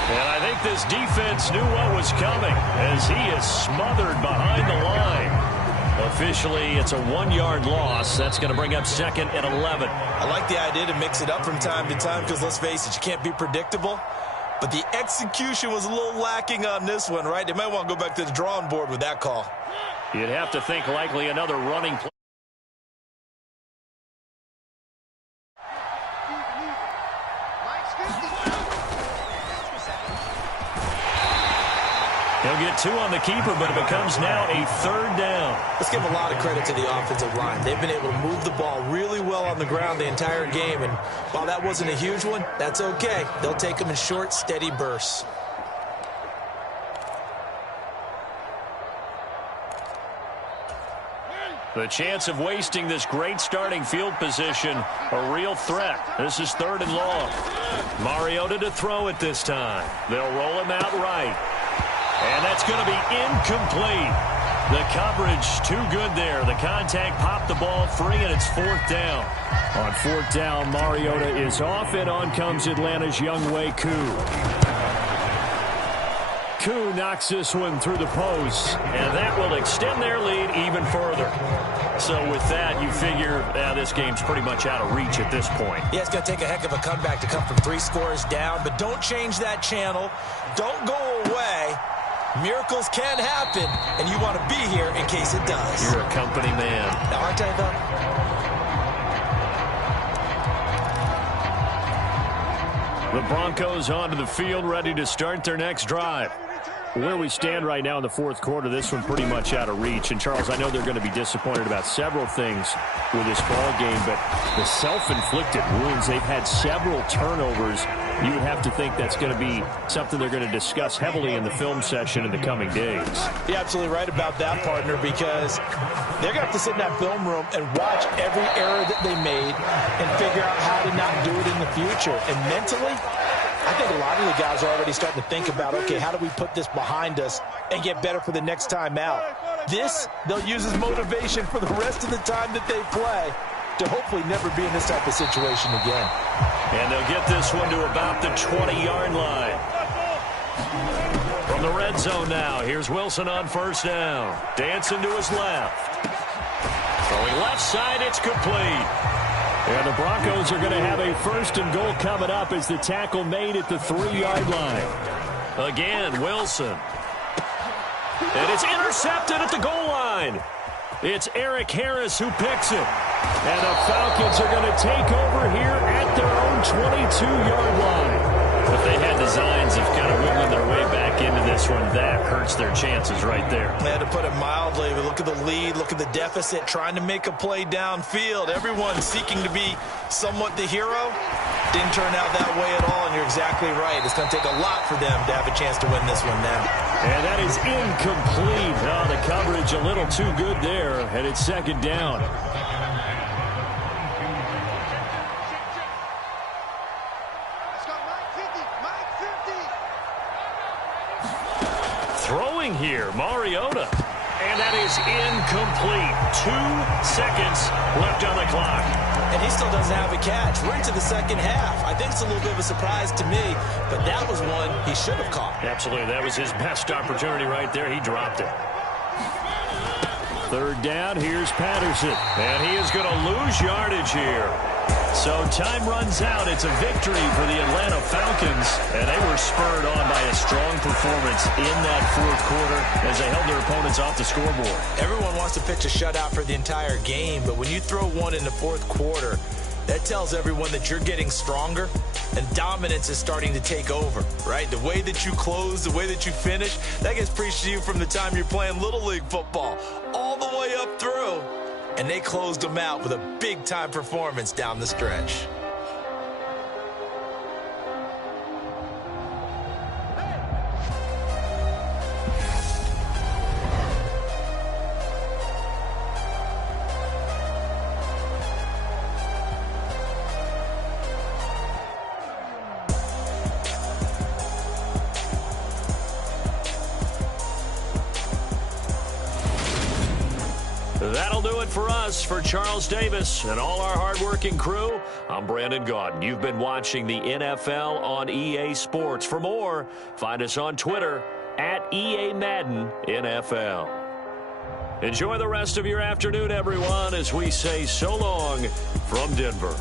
And I think this defense knew what was coming as he is smothered behind the line. Officially, it's a 1-yard loss. That's going to bring up 2nd and 11. I like the idea to mix it up from time to time because, let's face it, you can't be predictable. But the execution was a little lacking on this one, right? They might want to go back to the drawing board with that call. You'd have to think likely another running play. He'll get 2 on the keeper, but it becomes now a 3rd down. Let's give a lot of credit to the offensive line. They've been able to move the ball really well on the ground the entire game, and while that wasn't a huge one, that's okay. They'll take them in short, steady bursts. The chance of wasting this great starting field position, a real threat. This is 3rd and long. Mariota to throw it this time. They'll roll him out right. And that's going to be incomplete. The coverage too good there. The contact popped the ball free, and it's 4th down. On 4th down, Mariota is off, and on comes Atlanta's Younghoe Koo. Koo knocks this one through the post, and that will extend their lead even further. So with that, you figure this game's pretty much out of reach at this point. Yeah, it's going to take a heck of a comeback to come from 3 scores down, but don't change that channel. Don't go away. Miracles can happen, and you want to be here in case it does. You're a company man. Aren't I, though? The Broncos onto the field, ready to start their next drive. Where we stand right now in the 4th quarter, this one pretty much out of reach. And, Charles, I know they're going to be disappointed about several things with this ball game, but the self-inflicted wounds, they've had several turnovers you would have to think that's going to be something they're going to discuss heavily in the film session in the coming days. You're absolutely right about that, partner, because they're going to have to sit in that film room and watch every error that they made and figure out how to not do it in the future. And mentally, I think a lot of the guys are already starting to think about, okay, how do we put this behind us and get better for the next time out? This, they'll use as motivation for the rest of the time that they play to hopefully never be in this type of situation again. And they'll get this one to about the 20-yard line. From the red zone now, here's Wilson on first down. Dancing to his left. Throwing left side, it's complete. And the Broncos are going to have a first and goal coming up as the tackle made at the 3-yard line. Again, Wilson. And it's intercepted at the goal line. It's Eric Harris who picks it. And the Falcons are going to take over here at their own 22-yard line. If they had designs of kind of wiggling their way back into this one, that hurts their chances right there. Yeah, to put it mildly, but look at the lead, look at the deficit, trying to make a play downfield. Everyone seeking to be somewhat the hero. Didn't turn out that way at all, and you're exactly right. It's going to take a lot for them to have a chance to win this one now. And that is incomplete. Oh, the coverage a little too good there, and it's second down. Throwing here, Mariota. And that is incomplete. 2 seconds left on the clock. And he still doesn't have a catch. We're into the second half. I think it's a little bit of a surprise to me, but that was one he should have caught. Absolutely. That was his best opportunity right there. He dropped it. Third down, here's Patterson. And he is going to lose yardage here. So time runs out. It's a victory for the Atlanta Falcons. And they were spurred on by a strong performance in that fourth quarter as they held their opponents off the scoreboard. Everyone wants to pitch a shutout for the entire game, but when you throw one in the fourth quarter, that tells everyone that you're getting stronger and dominance is starting to take over, right? The way that you close, the way that you finish, that gets preached to you from the time you're playing Little League football all the way up through. And they closed them out with a big-time performance down the stretch. That'll do it for us. For Charles Davis and all our hardworking crew, I'm Brandon Gaudin. You've been watching the NFL on EA Sports. For more, find us on Twitter at EA Madden NFL. Enjoy the rest of your afternoon, everyone, as we say so long from Denver.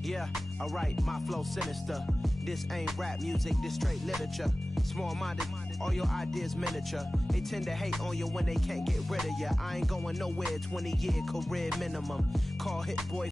Yeah, alright, my flow sinister. This ain't rap music, this straight literature. Small-minded, all your ideas miniature. They tend to hate on you when they can't get rid of you. I ain't going nowhere, 20-year career minimum. Call Hit Boy